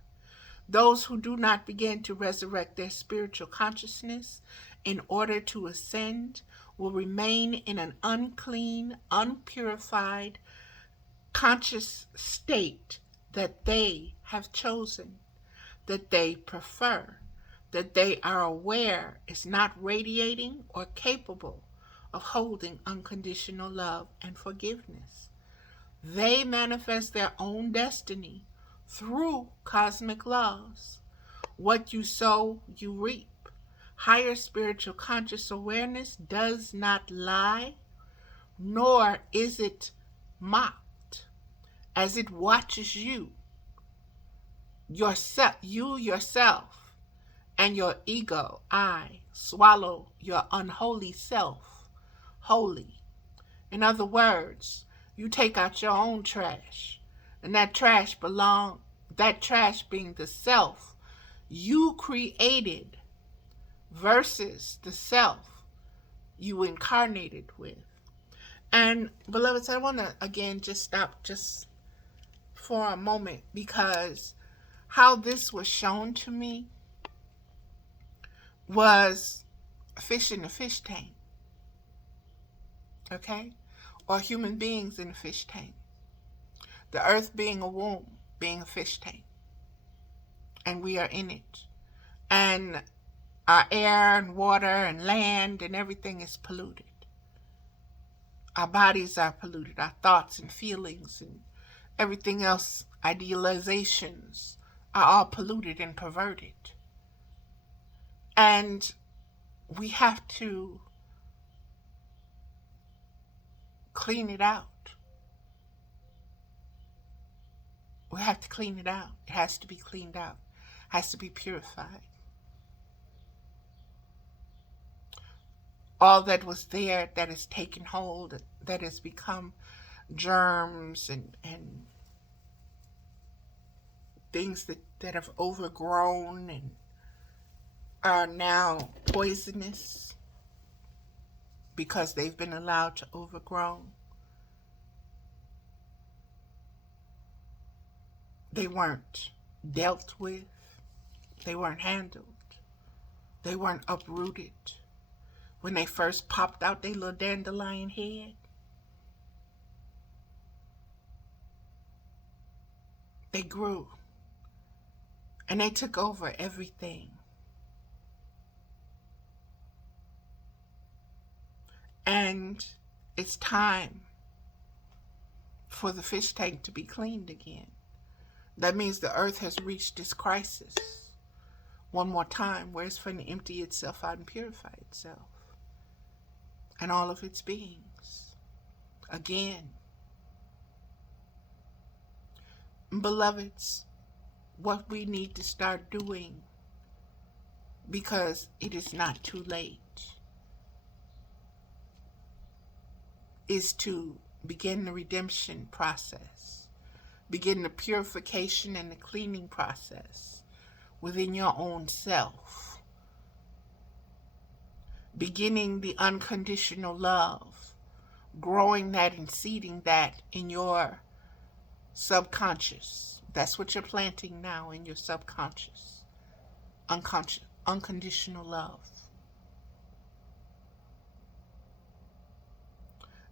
Those who do not begin to resurrect their spiritual consciousness in order to ascend will remain in an unclean, unpurified, conscious state that they have chosen, that they prefer, that they are aware is not radiating or capable of holding unconditional love and forgiveness. They manifest their own destiny through cosmic laws. What you sow, you reap. Higher spiritual conscious awareness does not lie, nor is it mocked, as it watches you yourself, and your ego, I, swallow your unholy self, holy. In other words, you take out your own trash, and that trash being the self you created versus the self you incarnated with. And beloveds, I want to again just stop just for a moment, because how this was shown to me was fish in a fish tank. Okay? Or human beings in a fish tank. The earth being a womb, being a fish tank. and we are in it. And our air and water and land and everything is polluted. Our bodies are polluted. Our thoughts and feelings and everything else, idealizations, are all polluted and perverted. And we have to clean it out. We have to clean it out. It has to be cleaned out. It has to be purified. All that was there that has taken hold, that has become germs and things that have overgrown and are now poisonous because they've been allowed to overgrow. They weren't dealt with. They weren't handled. They weren't uprooted. When they first popped out their little dandelion head, they grew and they took over everything. And it's time for the fish tank to be cleaned again. That means the earth has reached its crisis one more time, where it's going to empty itself out and purify itself and all of its beings again. Beloveds, what we need to start doing, because it is not too late, is to begin the redemption process, begin the purification and the cleaning process within your own self, beginning the unconditional love, growing that and seeding that in your subconscious. That's what you're planting now in your subconscious. Unconscious, unconditional love.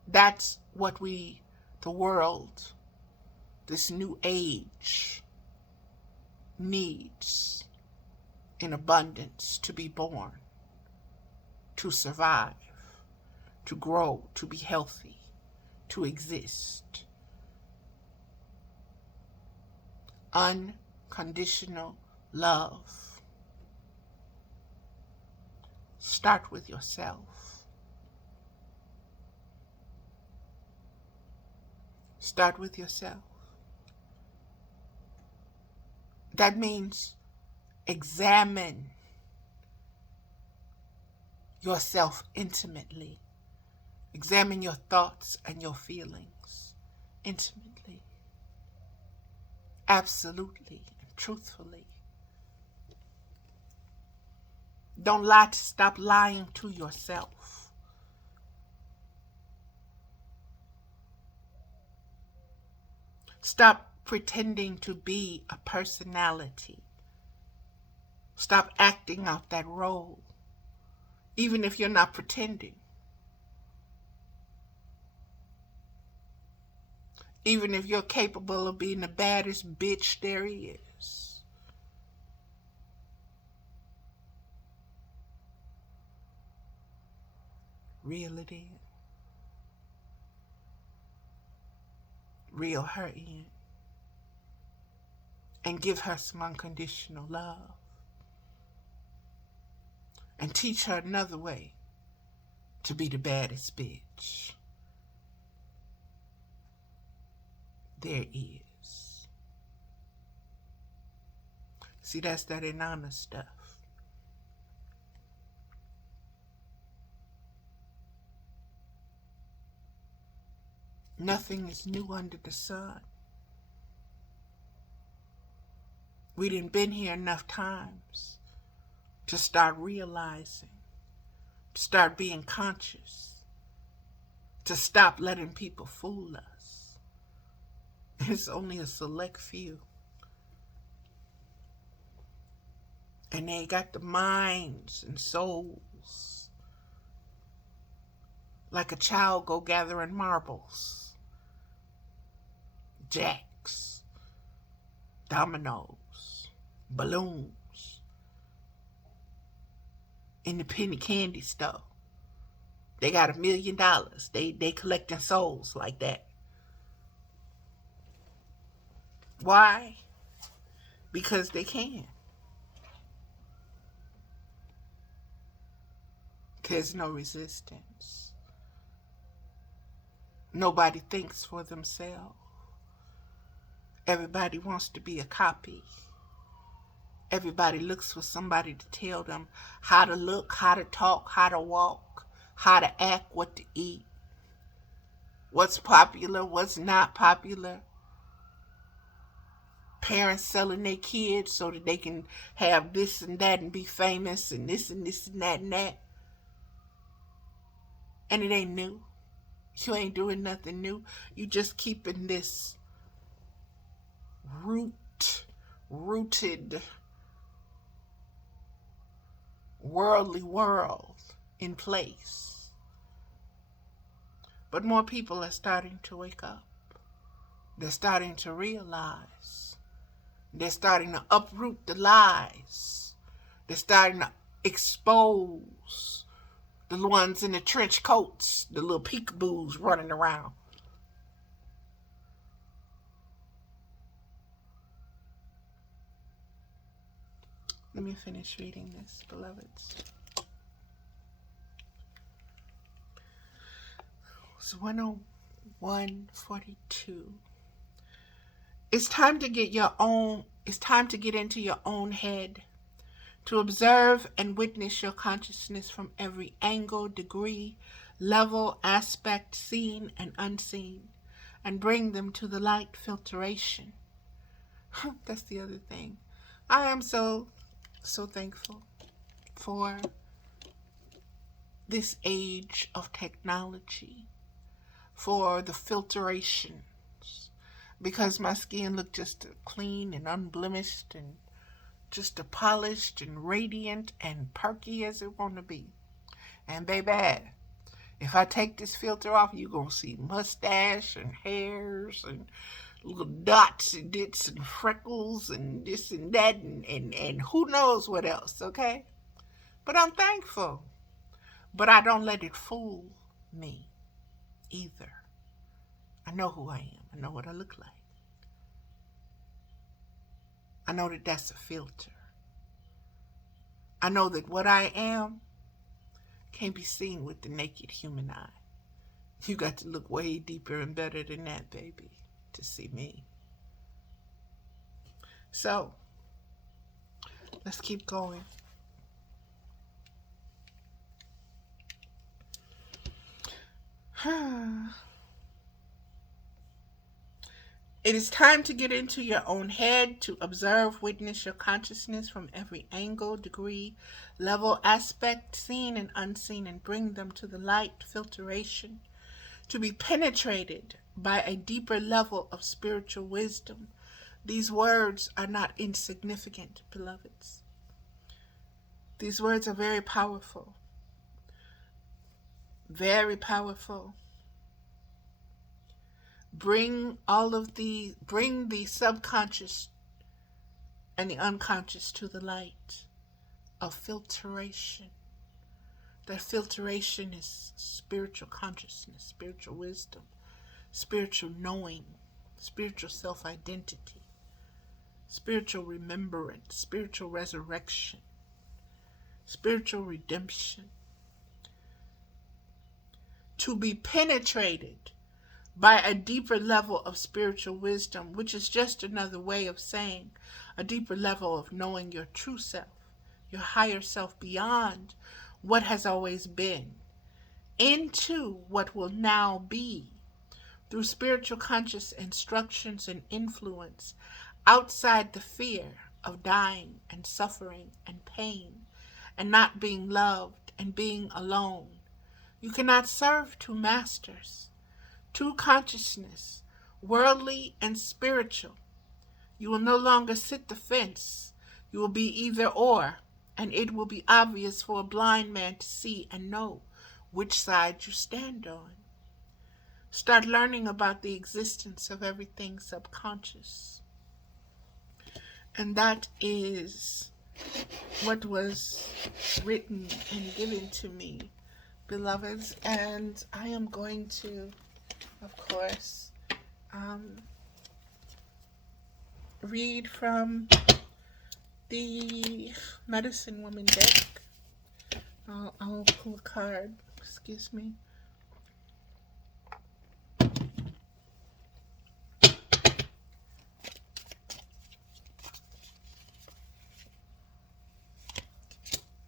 That's what the world, this new age, needs in abundance to be born, to survive, to grow, to be healthy, to exist. Unconditional love. Start with yourself. Start with yourself. That means examine yourself intimately. Examine your thoughts and your feelings intimately, absolutely and truthfully. Don't lie. Stop lying to yourself. Stop pretending to be a personality. Stop acting out that role, even if you're not pretending. Even if you're capable of being the baddest bitch there is. Reel it in. Reel her in. And give her some unconditional love. And teach her another way to be the baddest bitch there is. See, that's that Inanna stuff. Nothing is new under the sun. We done been here enough times to start realizing, to start being conscious, to stop letting people fool us. It's only a select few. And they got the minds and souls like a child go gathering marbles, jacks, dominoes, balloons in the penny candy store. They got $1 million. They collecting souls like that. Why? Because they can. There's no resistance. Nobody thinks for themselves. Everybody wants to be a copy. Everybody looks for somebody to tell them how to look, how to talk, how to walk, how to act, what to eat, what's popular, what's not popular. Parents selling their kids so that they can have this and that and be famous and this and this and that and that. And it ain't new. You ain't doing nothing new. You just keeping this rooted worldly world in place. But more people are starting to wake up. They're starting to realize. They're starting to uproot the lies. They're starting to expose the ones in the trench coats, the little peekaboos running around. Let me finish reading this, beloveds. It's 101:42. It's time to get into your own head, to observe and witness your consciousness from every angle, degree, level, aspect, seen and unseen, and bring them to the light filtration. That's the other thing. I am so thankful for this age of technology, for the filtrations, because my skin looked just clean and unblemished and just polished and radiant and perky as it want to be. And baby, if I take this filter off, you're going to see mustache and hairs and little dots and dits and freckles and this and that and who knows what else, okay? But I'm thankful. But I don't let it fool me either. I know who I am. I know what I look like. I know that that's a filter. I know that what I am can't be seen with the naked human eye. You got to look way deeper and better than that, baby, to see me. So, let's keep going. It is time to get into your own head, to observe, witness your consciousness from every angle, degree, level, aspect, seen and unseen, and bring them to the light filtration, to be penetrated by a deeper level of spiritual wisdom. These words are not insignificant, beloveds. These words are very powerful. Very powerful. Bring the subconscious and the unconscious to the light of filtration. That filtration is spiritual consciousness, spiritual wisdom, spiritual knowing, spiritual self-identity, spiritual remembrance, spiritual resurrection, spiritual redemption. To be penetrated by a deeper level of spiritual wisdom, which is just another way of saying a deeper level of knowing your true self, your higher self beyond what has always been, into what will now be, through spiritual conscious instructions and influence, outside the fear of dying and suffering and pain and not being loved and being alone. You cannot serve two masters. Two consciousness, worldly and spiritual. You will no longer sit the fence. You will be either or, and it will be obvious for a blind man to see and know which side you stand on. Start learning about the existence of everything subconscious. And that is what was written and given to me, beloveds. And I am going to, of course, read from the Medicine Woman deck. I'll pull a card. Excuse me.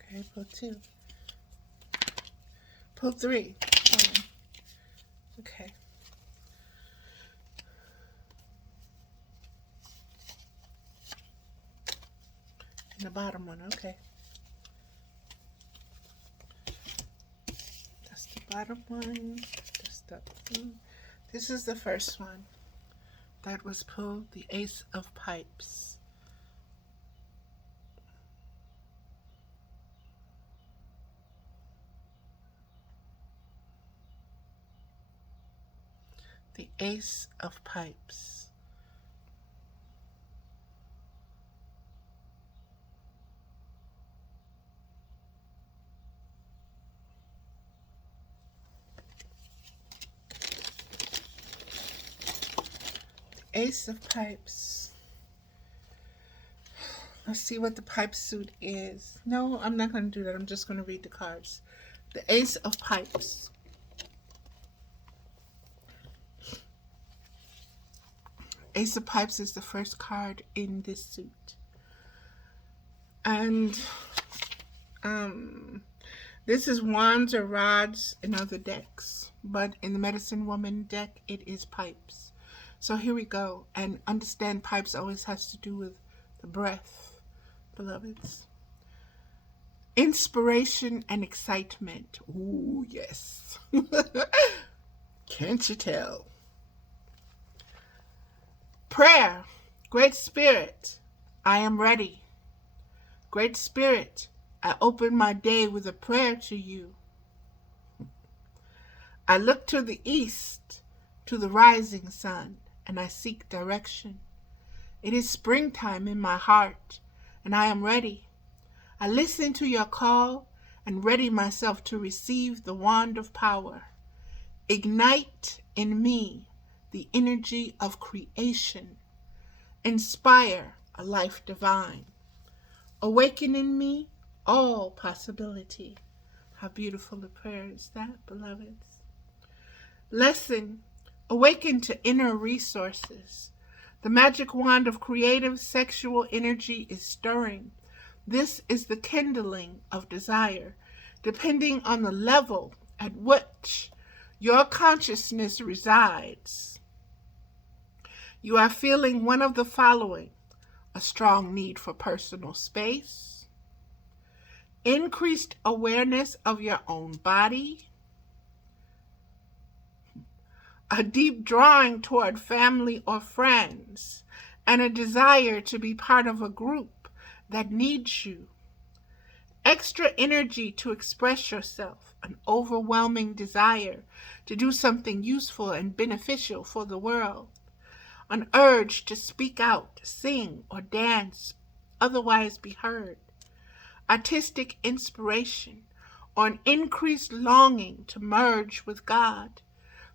Okay, pull two. Pull three. Okay. And the bottom one, okay. That's the bottom one. This is the first one that was pulled, the Ace of Pipes. The Ace of Pipes. Ace of Pipes. Let's see what the pipe suit is. No, I'm not going to do that. I'm just going to read the cards. The Ace of Pipes. Ace of Pipes is the first card in this suit. And this is wands or rods in other decks. But in the Medicine Woman deck, it is pipes. So here we go. And understand, pipes always has to do with the breath, beloveds. Inspiration and excitement. Ooh, yes. Can't you tell? Prayer. Great Spirit, I am ready. Great Spirit, I open my day with a prayer to you. I look to the east, to the rising sun, and I seek direction. It is springtime in my heart, and I am ready. I listen to your call and ready myself to receive the wand of power. Ignite in me the energy of creation. Inspire a life divine. Awaken in me all possibility. How beautiful a prayer is that, beloveds? Lesson, awaken to inner resources. The magic wand of creative sexual energy is stirring. This is the kindling of desire, depending on the level at which your consciousness resides. You are feeling one of the following: a strong need for personal space, increased awareness of your own body, a deep drawing toward family or friends, and a desire to be part of a group that needs you. Extra energy to express yourself, an overwhelming desire to do something useful and beneficial for the world, an urge to speak out, sing, or dance, otherwise be heard, artistic inspiration, or an increased longing to merge with God.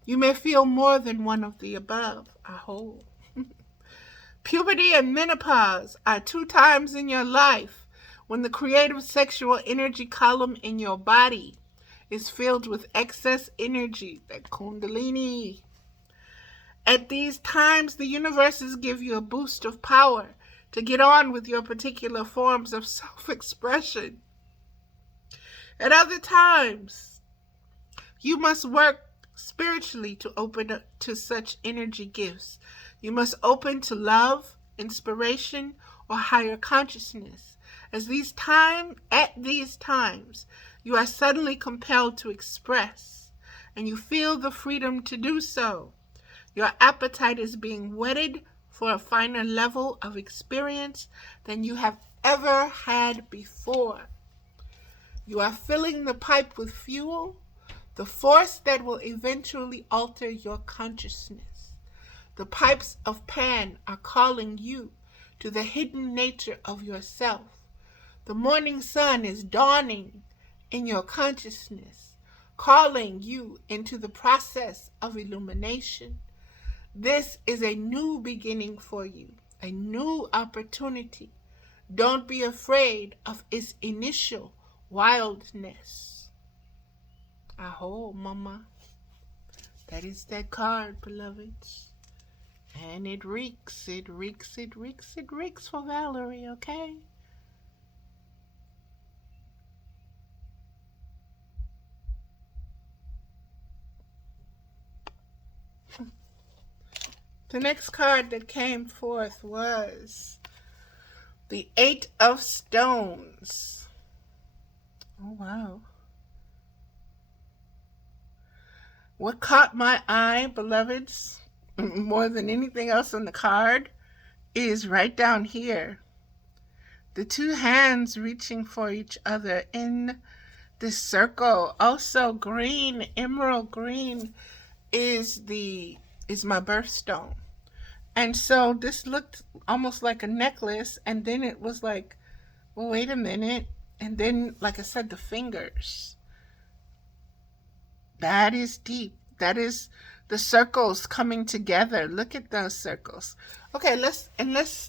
You may feel more than one of the above, I hope. Puberty and menopause are 2 times in your life when the creative sexual energy column in your body is filled with excess energy, that kundalini. At these times, the universes give you a boost of power to get on with your particular forms of self-expression. At other times, you must work spiritually to open up to such energy gifts. You must open to love, inspiration, or higher consciousness. At these times, you are suddenly compelled to express, and you feel the freedom to do so. Your appetite is being whetted for a finer level of experience than you have ever had before. You are filling the pipe with fuel, the force that will eventually alter your consciousness. The pipes of Pan are calling you to the hidden nature of yourself. The morning sun is dawning in your consciousness, calling you into the process of illumination. This is a new beginning for you, a new opportunity. Don't be afraid of its initial wildness. Aho, mama. That is that card, beloveds. And it reeks for Valerie, okay? The next card that came forth was the Eight of Stones. Oh, wow. What caught my eye, beloveds, more than anything else on the card, is right down here. The two hands reaching for each other in this circle. Also green, emerald green is my birthstone. And so this looked almost like a necklace, and then it was like, well, wait a minute. And then, like I said, the fingers. That is deep. That is the circles coming together. Look at those circles. Okay, let's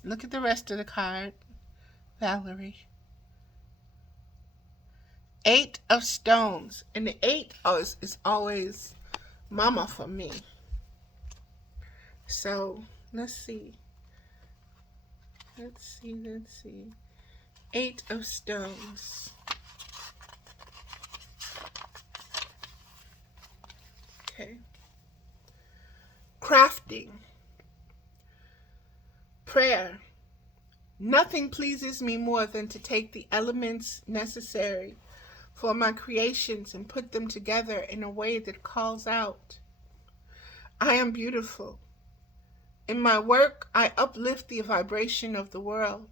look at the rest of the card, Valerie. Eight of Stones. And the eight is always mama for me. So let's see. Let's see. Eight of Stones. Okay. Crafting. Prayer. Nothing pleases me more than to take the elements necessary for my creations and put them together in a way that calls out, I am beautiful. In my work, I uplift the vibration of the world.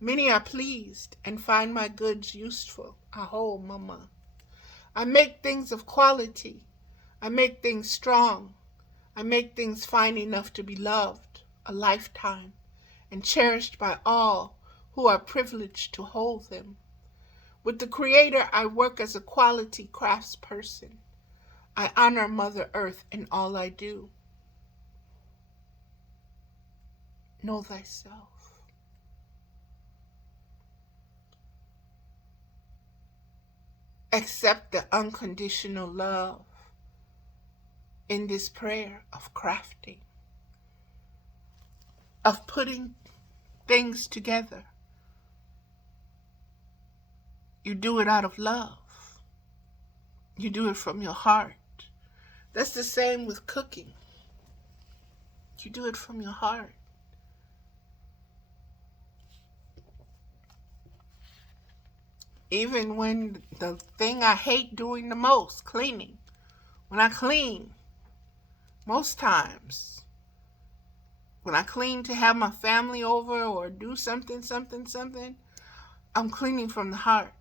Many are pleased and find my goods useful. Aho, mama. I make things of quality. I make things strong. I make things fine enough to be loved a lifetime and cherished by all who are privileged to hold them. With the Creator, I work as a quality craftsperson. I honor Mother Earth in all I do. Know thyself. Accept the unconditional love in this prayer of crafting, of putting things together. You do it out of love. You do it from your heart. That's the same with cooking. You do it from your heart. Even when the thing I hate doing the most, cleaning. When I clean, most times, when I clean to have my family over or do something, I'm cleaning from the heart.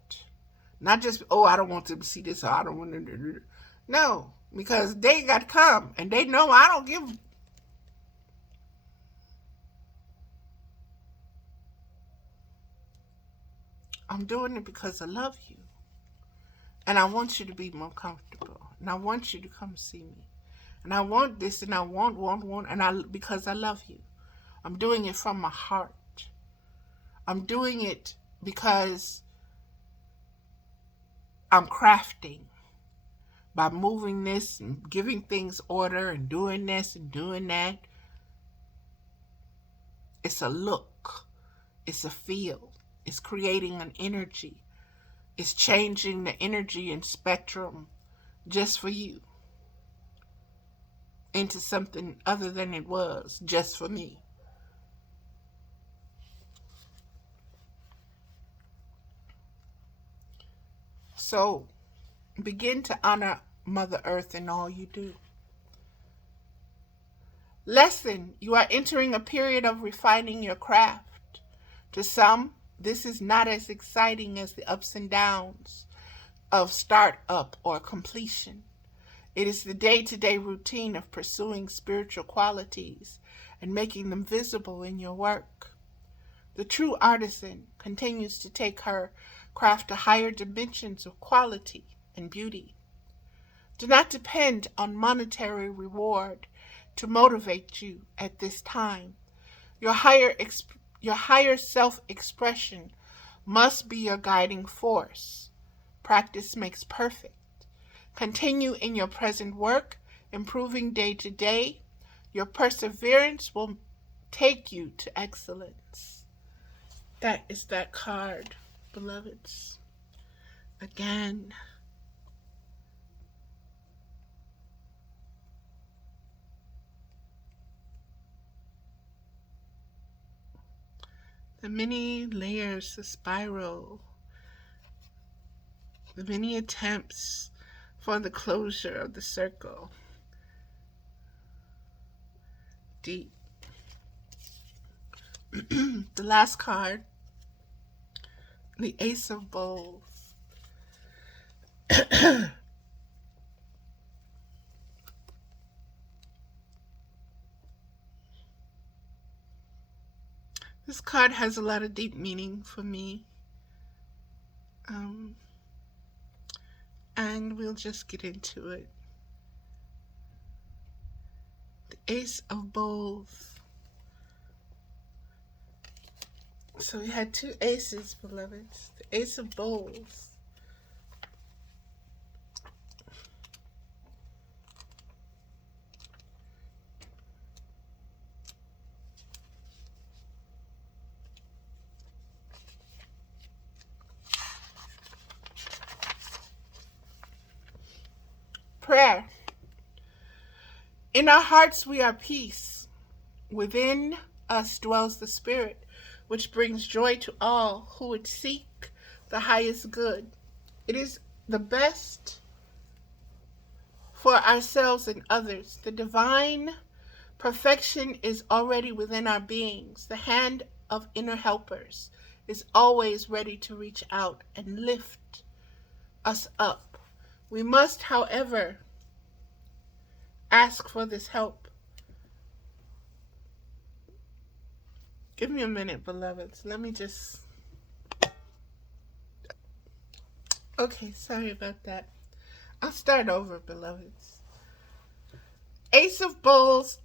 Not just, oh, I don't want to see this, or I don't want to do it. No, because they got to come, and they know I don't give. I'm doing it because I love you. And I want you to be more comfortable. And I want you to come see me. And I want this, and I want, and because I love you. I'm doing it from my heart. I'm doing it because I'm crafting by moving this and giving things order and doing this and doing that. It's a look. It's a feel. It's creating an energy. It's changing the energy and spectrum just for you into something other than it was just for me. So begin to honor Mother Earth in all you do. Lesson, you are entering a period of refining your craft. To some, this is not as exciting as the ups and downs of startup or completion. It is the day-to-day routine of pursuing spiritual qualities and making them visible in your work. The true artisan continues to take her craft to higher dimensions of quality and beauty. Do not depend on monetary reward to motivate you at this time. Your higher self-expression must be your guiding force. Practice makes perfect. Continue in your present work, improving day to day. Your perseverance will take you to excellence. That is that card, beloveds. Again, the many layers, the spiral, the many attempts for the closure of the circle. Deep. The last card, the Ace of Bowls. This card has a lot of deep meaning for me. And we'll just get into it. The Ace of Bowls. So we had two aces, beloveds. The Ace of Bowls. Prayer. In our hearts we are peace. Within us dwells the Spirit, which brings joy to all who would seek the highest good. It is the best for ourselves and others. The divine perfection is already within our beings. The hand of inner helpers is always ready to reach out and lift us up. We must, however, ask for this help. Give me a minute, beloveds. Let me just... Okay, sorry about that. I'll start over, beloveds. Ace of Bowls,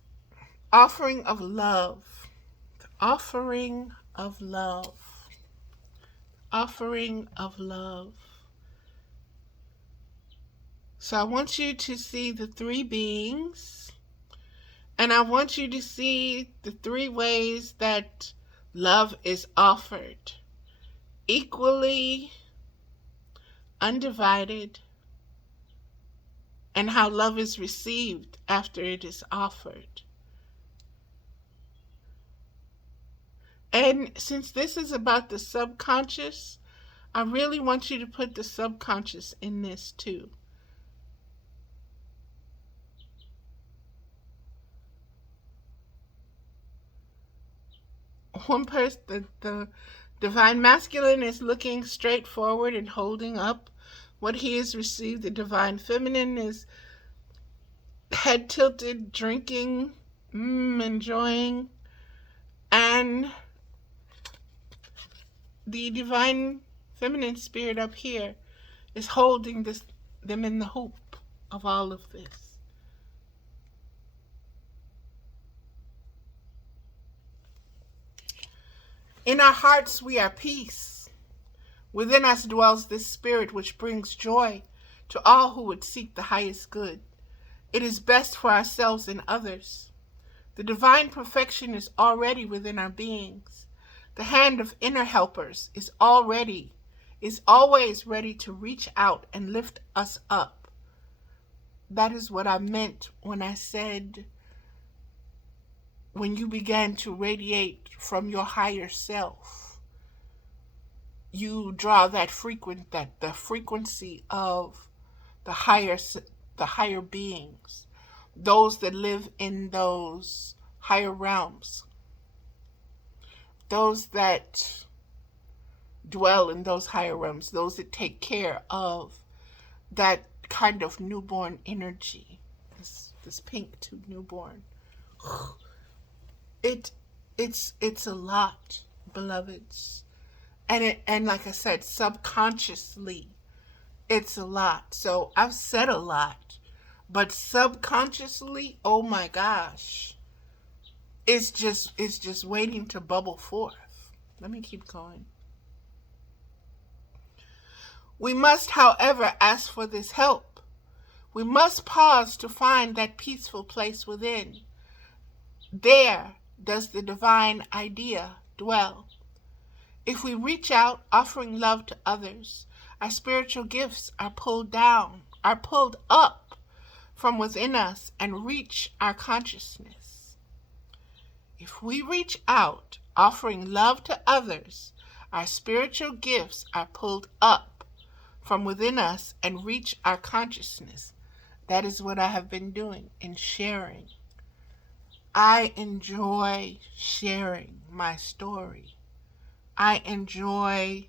offering of love. Offering of love. Offering of love. So I want you to see the three beings, and I want you to see the three ways that love is offered. Equally, undivided, and how love is received after it is offered. And since this is about the subconscious, I really want you to put the subconscious in this too. One person, the divine masculine is looking straight forward and holding up what he has received. The divine feminine is head tilted, drinking, enjoying. And the divine feminine spirit up here is holding them in the hoop of all of this. In our hearts we are peace. Within us dwells this spirit which brings joy to all who would seek the highest good. It is best for ourselves and others. The divine perfection is already within our beings. The hand of inner helpers is always ready to reach out and lift us up. That is what I meant when I said, when you began to radiate from your higher self, you draw the frequency of the higher beings, those that live in those higher realms, those that dwell in those higher realms, those that take care of that kind of newborn energy, this pink to newborn. It's a lot, beloveds. And like I said, subconsciously, it's a lot. So I've said a lot, but subconsciously, oh my gosh, it's just waiting to bubble forth. Let me keep going. We must, however, ask for this help. We must pause to find that peaceful place within. There does the divine idea dwell. If we reach out, offering love to others, our spiritual gifts are pulled up from within us and reach our consciousness. If we reach out, offering love to others, our spiritual gifts are pulled up from within us and reach our consciousness. That is what I have been doing in sharing. I enjoy sharing my story. I enjoy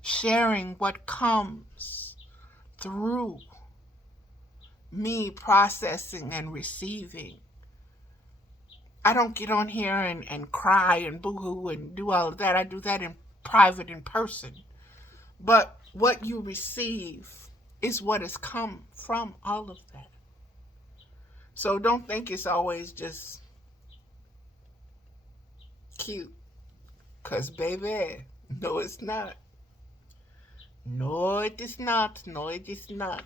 sharing what comes through me processing and receiving. I don't get on here and cry and boo-hoo and do all of that. I do that in private, in person. But what you receive is what has come from all of that. So don't think it's always just cute. Because, baby, no, it's not. No, it is not. No, it is not.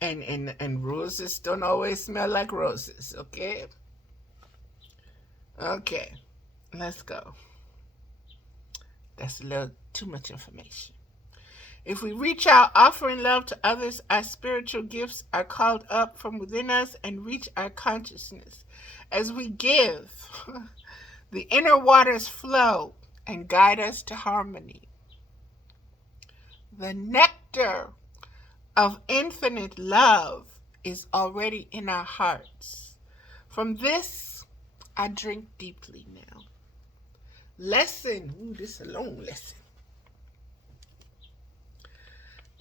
And roses don't always smell like roses, okay? Okay, let's go. That's a little too much information. If we reach out, offering love to others, our spiritual gifts are called up from within us and reach our consciousness. As we give, the inner waters flow and guide us to harmony. The nectar of infinite love is already in our hearts. From this, I drink deeply now. Lesson. Ooh, this is a long lesson.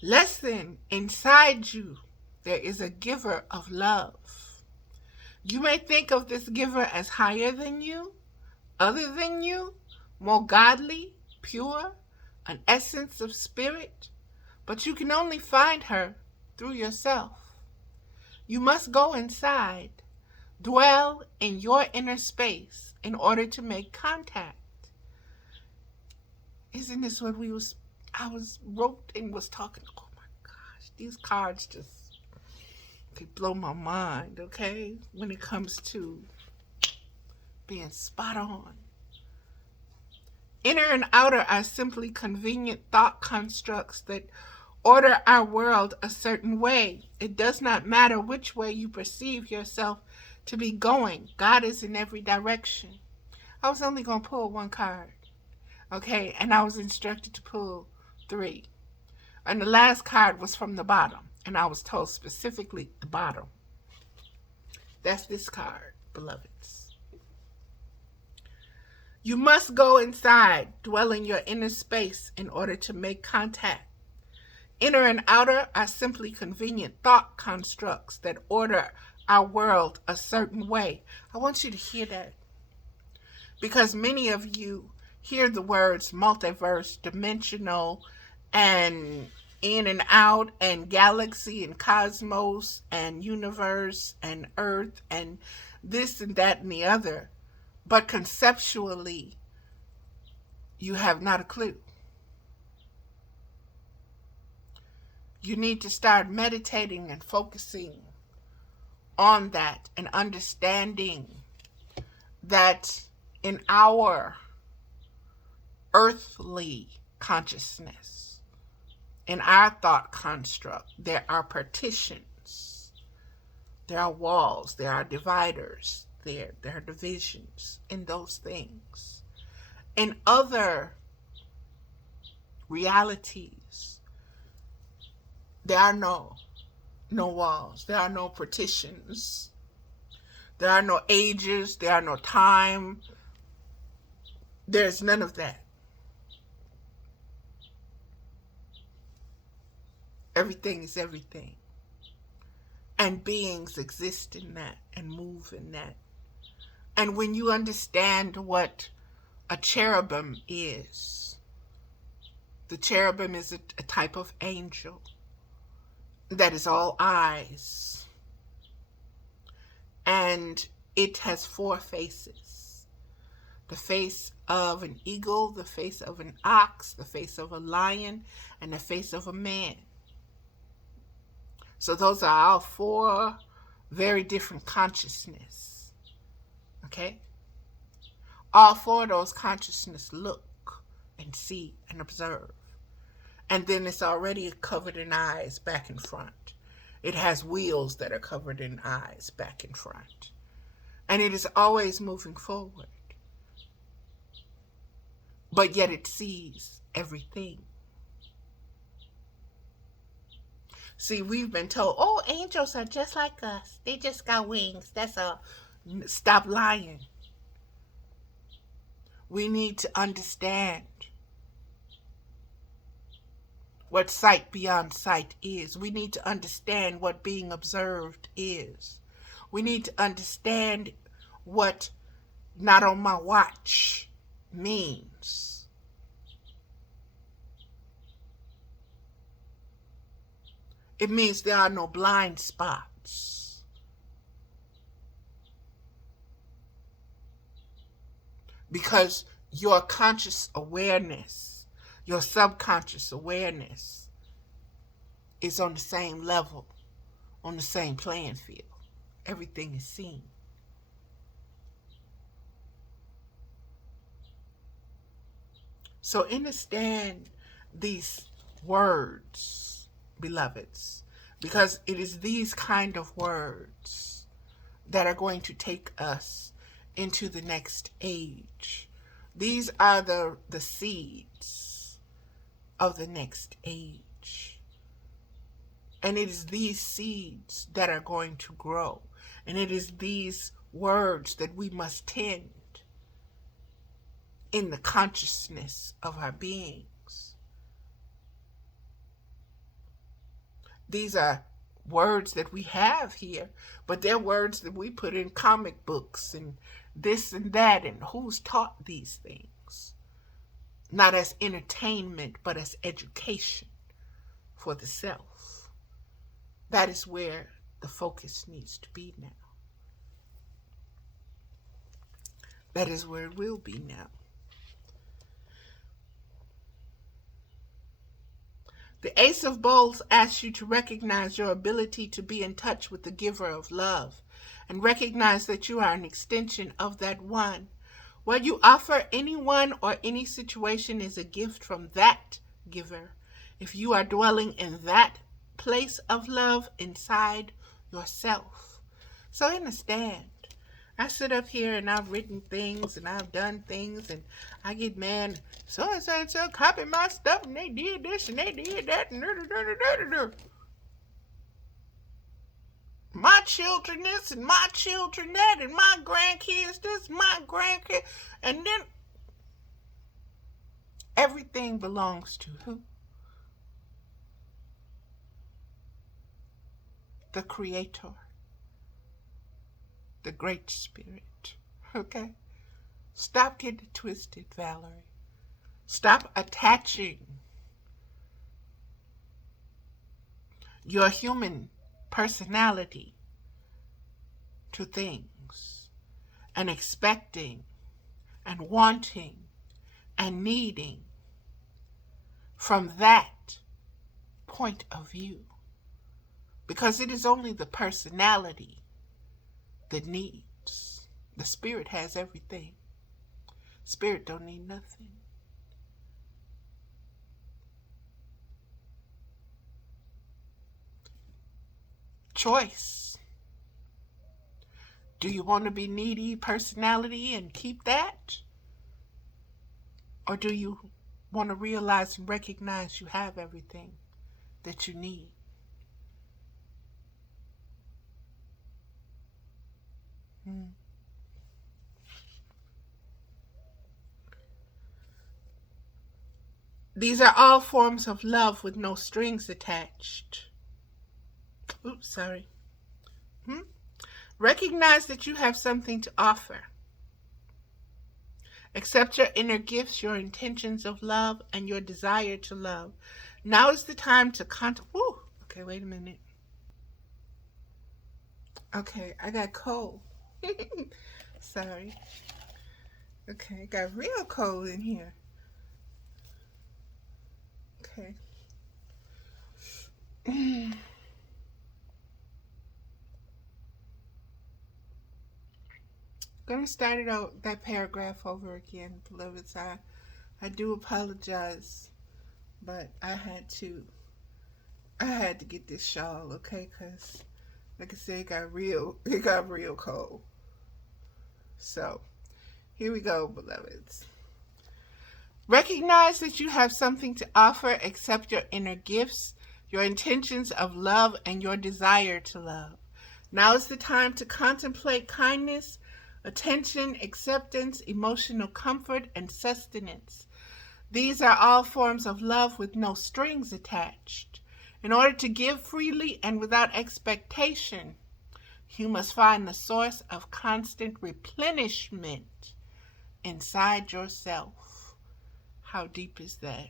Lesson. Inside you, there is a giver of love. You may think of this giver as higher than you, other than you, more godly, pure, an essence of spirit, but you can only find her through yourself. You must go inside, dwell in your inner space in order to make contact. Isn't this what I wrote and was talking? Oh my gosh, these cards just, they blow my mind, okay? When it comes to being spot on. Inner and outer are simply convenient thought constructs that order our world a certain way. It does not matter which way you perceive yourself to be going. God is in every direction. I was only going to pull one card, okay? And I was instructed to pull 3. And the last card was from the bottom. And I was told specifically the bottom. That's this card, beloveds. You must go inside, dwell in your inner space in order to make contact. Inner and outer are simply convenient thought constructs that order our world a certain way. I want you to hear that. Because many of you hear the words multiverse, dimensional, and in and out, and galaxy, and cosmos, and universe, and earth, and this and that and the other. But conceptually, you have not a clue. You need to start meditating and focusing on that and understanding that in our earthly consciousness, in our thought construct, there are partitions, there are walls, there are dividers, there are divisions in those things. In other realities, there are no walls, there are no partitions, there are no ages, there are no time, there's none of that. Everything is everything. And beings exist in that and move in that. And when you understand what a cherubim is. The cherubim is a type of angel that is all eyes. And it has 4 faces. The face of an eagle, the face of an ox, the face of a lion, and the face of a man. So those are all 4 very different consciousness. Okay? All 4 of those consciousness look and see and observe. And then it's already covered in eyes back and front. It has wheels that are covered in eyes back and front. And it is always moving forward. But yet it sees everything. See, we've been told, oh, angels are just like us. They just got wings. That's all. Stop lying. We need to understand what sight beyond sight is. We need to understand what being observed is. We need to understand what not on my watch means. It means there are no blind spots. Because your conscious awareness, your subconscious awareness is on the same level, on the same playing field. Everything is seen. So understand these words, beloveds, because it is these kind of words that are going to take us into the next age. These are the seeds of the next age. And it is these seeds that are going to grow. And it is these words that we must tend in the consciousness of our beings. These are words that we have here, but they're words that we put in comic books and this and that, and who's taught these things? Not as entertainment, but as education for the self. That is where the focus needs to be now. That is where it will be now. The Ace of Bowls asks you to recognize your ability to be in touch with the giver of love and recognize that you are an extension of that one. What you offer anyone or any situation is a gift from that giver. If you are dwelling in that place of love inside yourself. So understand. I sit up here and I've written things and I've done things and I get mad. So and so copied my stuff and they did this and they did that and my children this and my children that and my grandkids this, my grandkids, and then everything belongs to who? The Creator. The Great Spirit. Okay? Stop getting twisted, Valerie. Stop attaching your human personality to things and expecting and wanting and needing from that point of view. Because it is only the personality that needs. The spirit has everything. Spirit don't need nothing. Choice. Do you want to be needy personality and keep that? Or do you want to realize and recognize you have everything that you need? These are all forms of love with no strings attached. Oops, sorry. Recognize that you have something to offer. Accept your inner gifts, your intentions of love, and your desire to love. Now is the time to contemplate. Okay, wait a minute. Okay, I got cold. Sorry. Okay, got real cold in here. Okay. Gonna start it out that paragraph over again, beloveds. I do apologize, but I had to get this shawl, okay? Cause like I said, it got real cold. So here we go, beloveds. Recognize that you have something to offer. Accept your inner gifts, your intentions of love, and your desire to love. Now is the time to contemplate kindness, attention, acceptance, emotional comfort, and sustenance. These are all forms of love with no strings attached. In order to give freely and without expectation, you must find the source of constant replenishment inside yourself. How deep is that?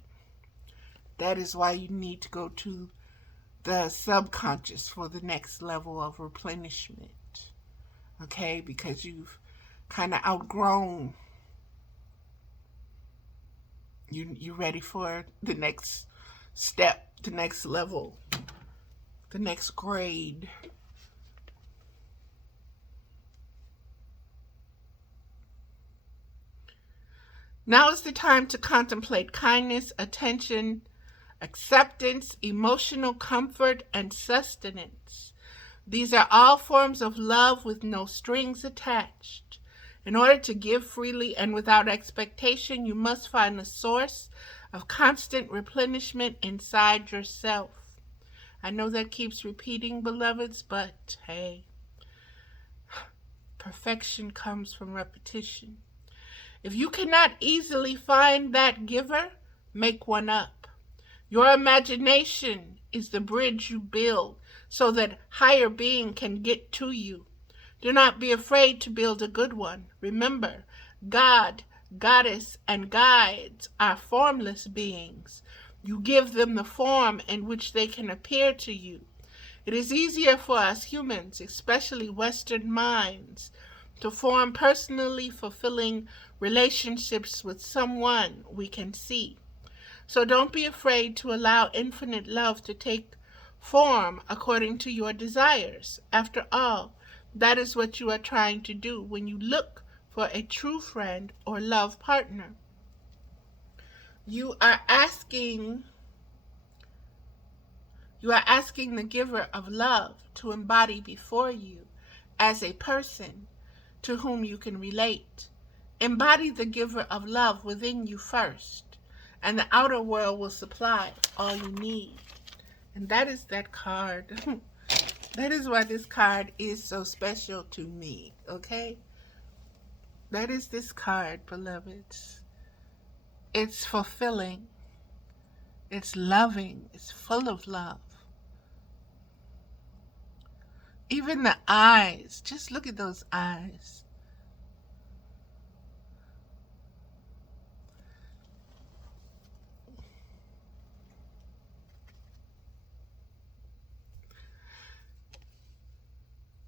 That is why you need to go to the subconscious for the next level of replenishment. Okay? Because you've kind of outgrown. You ready for the next step, the next level, the next grade. Now is the time to contemplate kindness, attention, acceptance, emotional comfort, and sustenance. These are all forms of love with no strings attached. In order to give freely and without expectation, you must find the source of constant replenishment inside yourself. I know that keeps repeating, beloveds, but hey, perfection comes from repetition. If you cannot easily find that giver, make one up. Your imagination is the bridge you build so that higher being can get to you. Do not be afraid to build a good one. Remember, God, Goddess, and guides are formless beings. You give them the form in which they can appear to you. It is easier for us humans, especially Western minds, to form personally fulfilling relationships with someone we can see. So don't be afraid to allow infinite love to take form according to your desires. After all, that is what you are trying to do when you look for a true friend or love partner. You are asking the giver of love to embody before you as a person to whom you can relate. Embody the giver of love within you first, and the outer world will supply all you need. And that is that card. That is why this card is so special to me, okay? That is this card, beloveds. It's fulfilling. It's loving. It's full of love. Even the eyes. Just look at those eyes.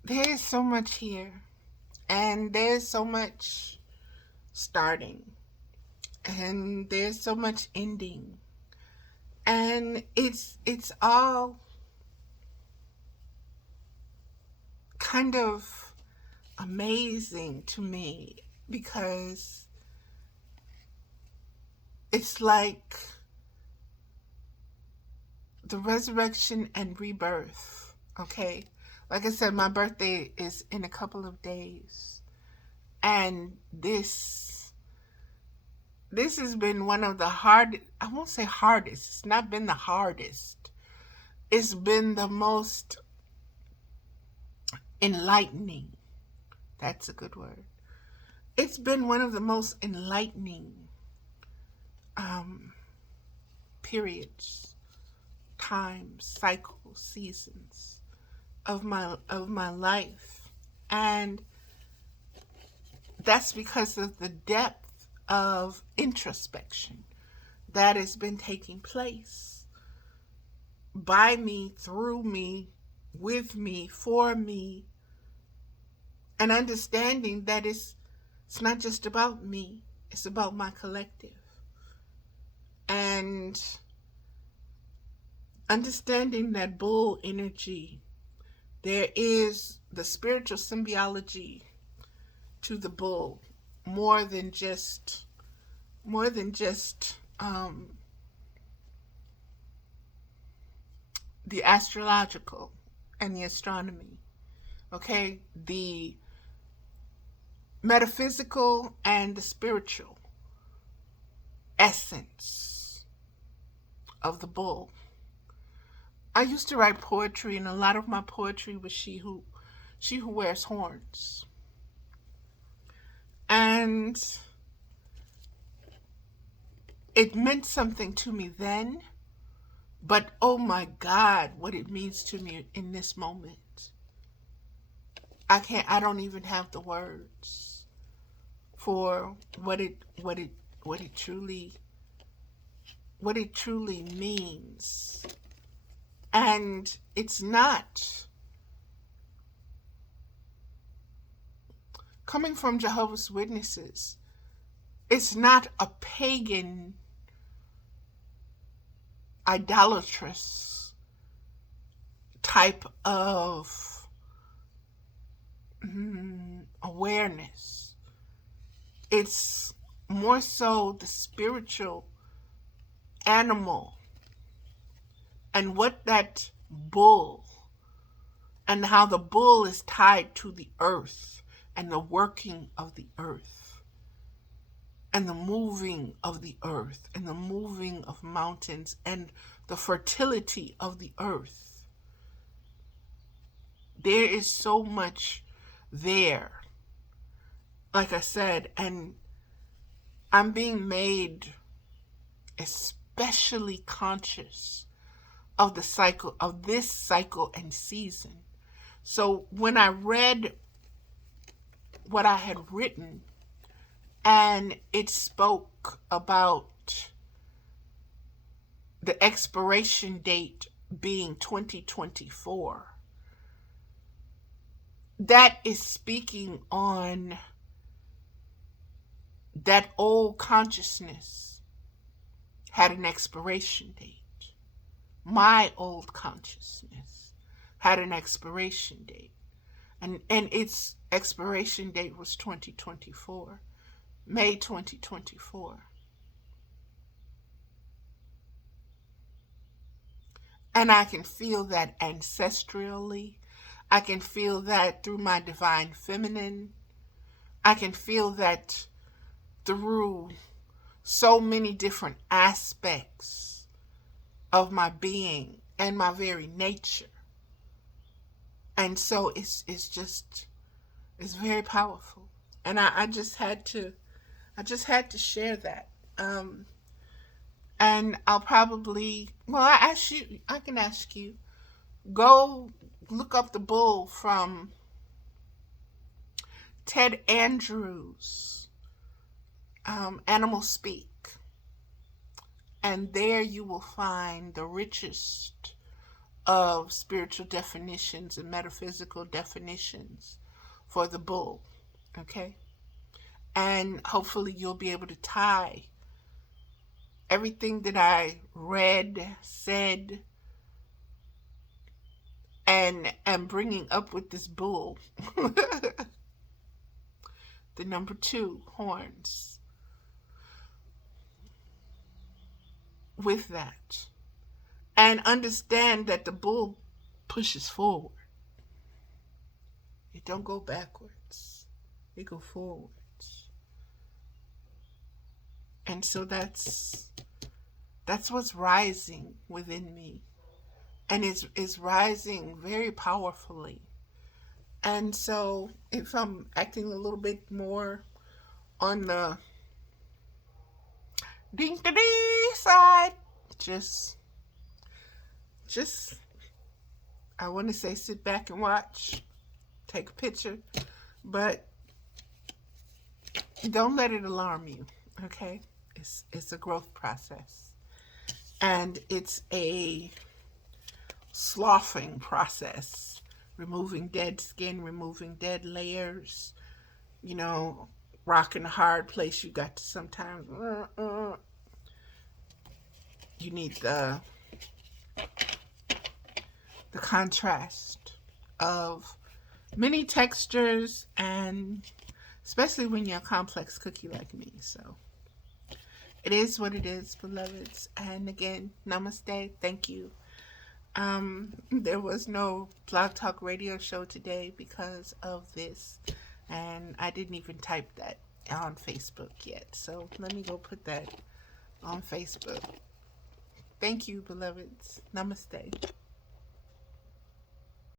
There is so much here. And there's so much starting. And there's so much ending. And it's all kind of amazing to me because it's like the resurrection and rebirth, okay? Like I said, my birthday is in a couple of days. And this has been one of the hardest, I won't say hardest, it's not been the hardest. It's been the most enlightening. That's a good word. It's been one of the most enlightening periods, times, cycles, seasons of my life. And that's because of the depth of introspection that has been taking place by me, through me, with me, for me, and understanding that it's not just about me, it's about my collective. And understanding that bull energy, there is the spiritual symbiology to the bull, more than just the astrological and the astronomy. Okay, the metaphysical and the spiritual essence of the bull. I used to write poetry, and a lot of my poetry was she who wears horns. And it meant something to me then, but oh my God, what it means to me in this moment. I don't even have the words for what it truly means. And it's not coming from Jehovah's Witnesses. It's not a pagan, idolatrous type of awareness. It's more so the spiritual animal and what that bull and how the bull is tied to the earth and the working of the earth and the moving of the earth and the moving of mountains and the fertility of the earth. There is so much there, like I said, and I'm being made especially conscious of the cycle, of this cycle and season. So when I read what I had written, and it spoke about the expiration date being 2024, that is speaking on that old consciousness had an expiration date. My old consciousness had an expiration date. And its expiration date was 2024, May 2024. And I can feel that ancestrally. I can feel that through my divine feminine. I can feel that through so many different aspects of my being and my very nature. And so it's very powerful. And I just had to share that. And I'll probably, I can ask you, go look up the bull from Ted Andrews' Animal Speak. And there you will find the richest of spiritual definitions and metaphysical definitions for the bull. Okay? And hopefully you'll be able to tie everything that I read, said, and am bringing up with this bull. The number 2, horns. With that. And understand that the bull pushes forward. It don't go backwards. It go forwards. And so that's what's rising within me. And it's rising very powerfully. And so if I'm acting a little bit more on the ding-da-dee side, just I want to say sit back and watch, take a picture, but don't let it alarm you, Okay? It's a growth process. And it's a sloughing process, removing dead skin, removing dead layers, you know, rocking a hard place. You got to sometimes, you need the contrast of many textures, and especially when you're a complex cookie like me. So it is what it is, beloveds. And again, namaste. Thank you. There was no Blog Talk Radio show today because of this, and I didn't even type that on Facebook yet. So let me go put that on Facebook. Thank you, beloveds. Namaste.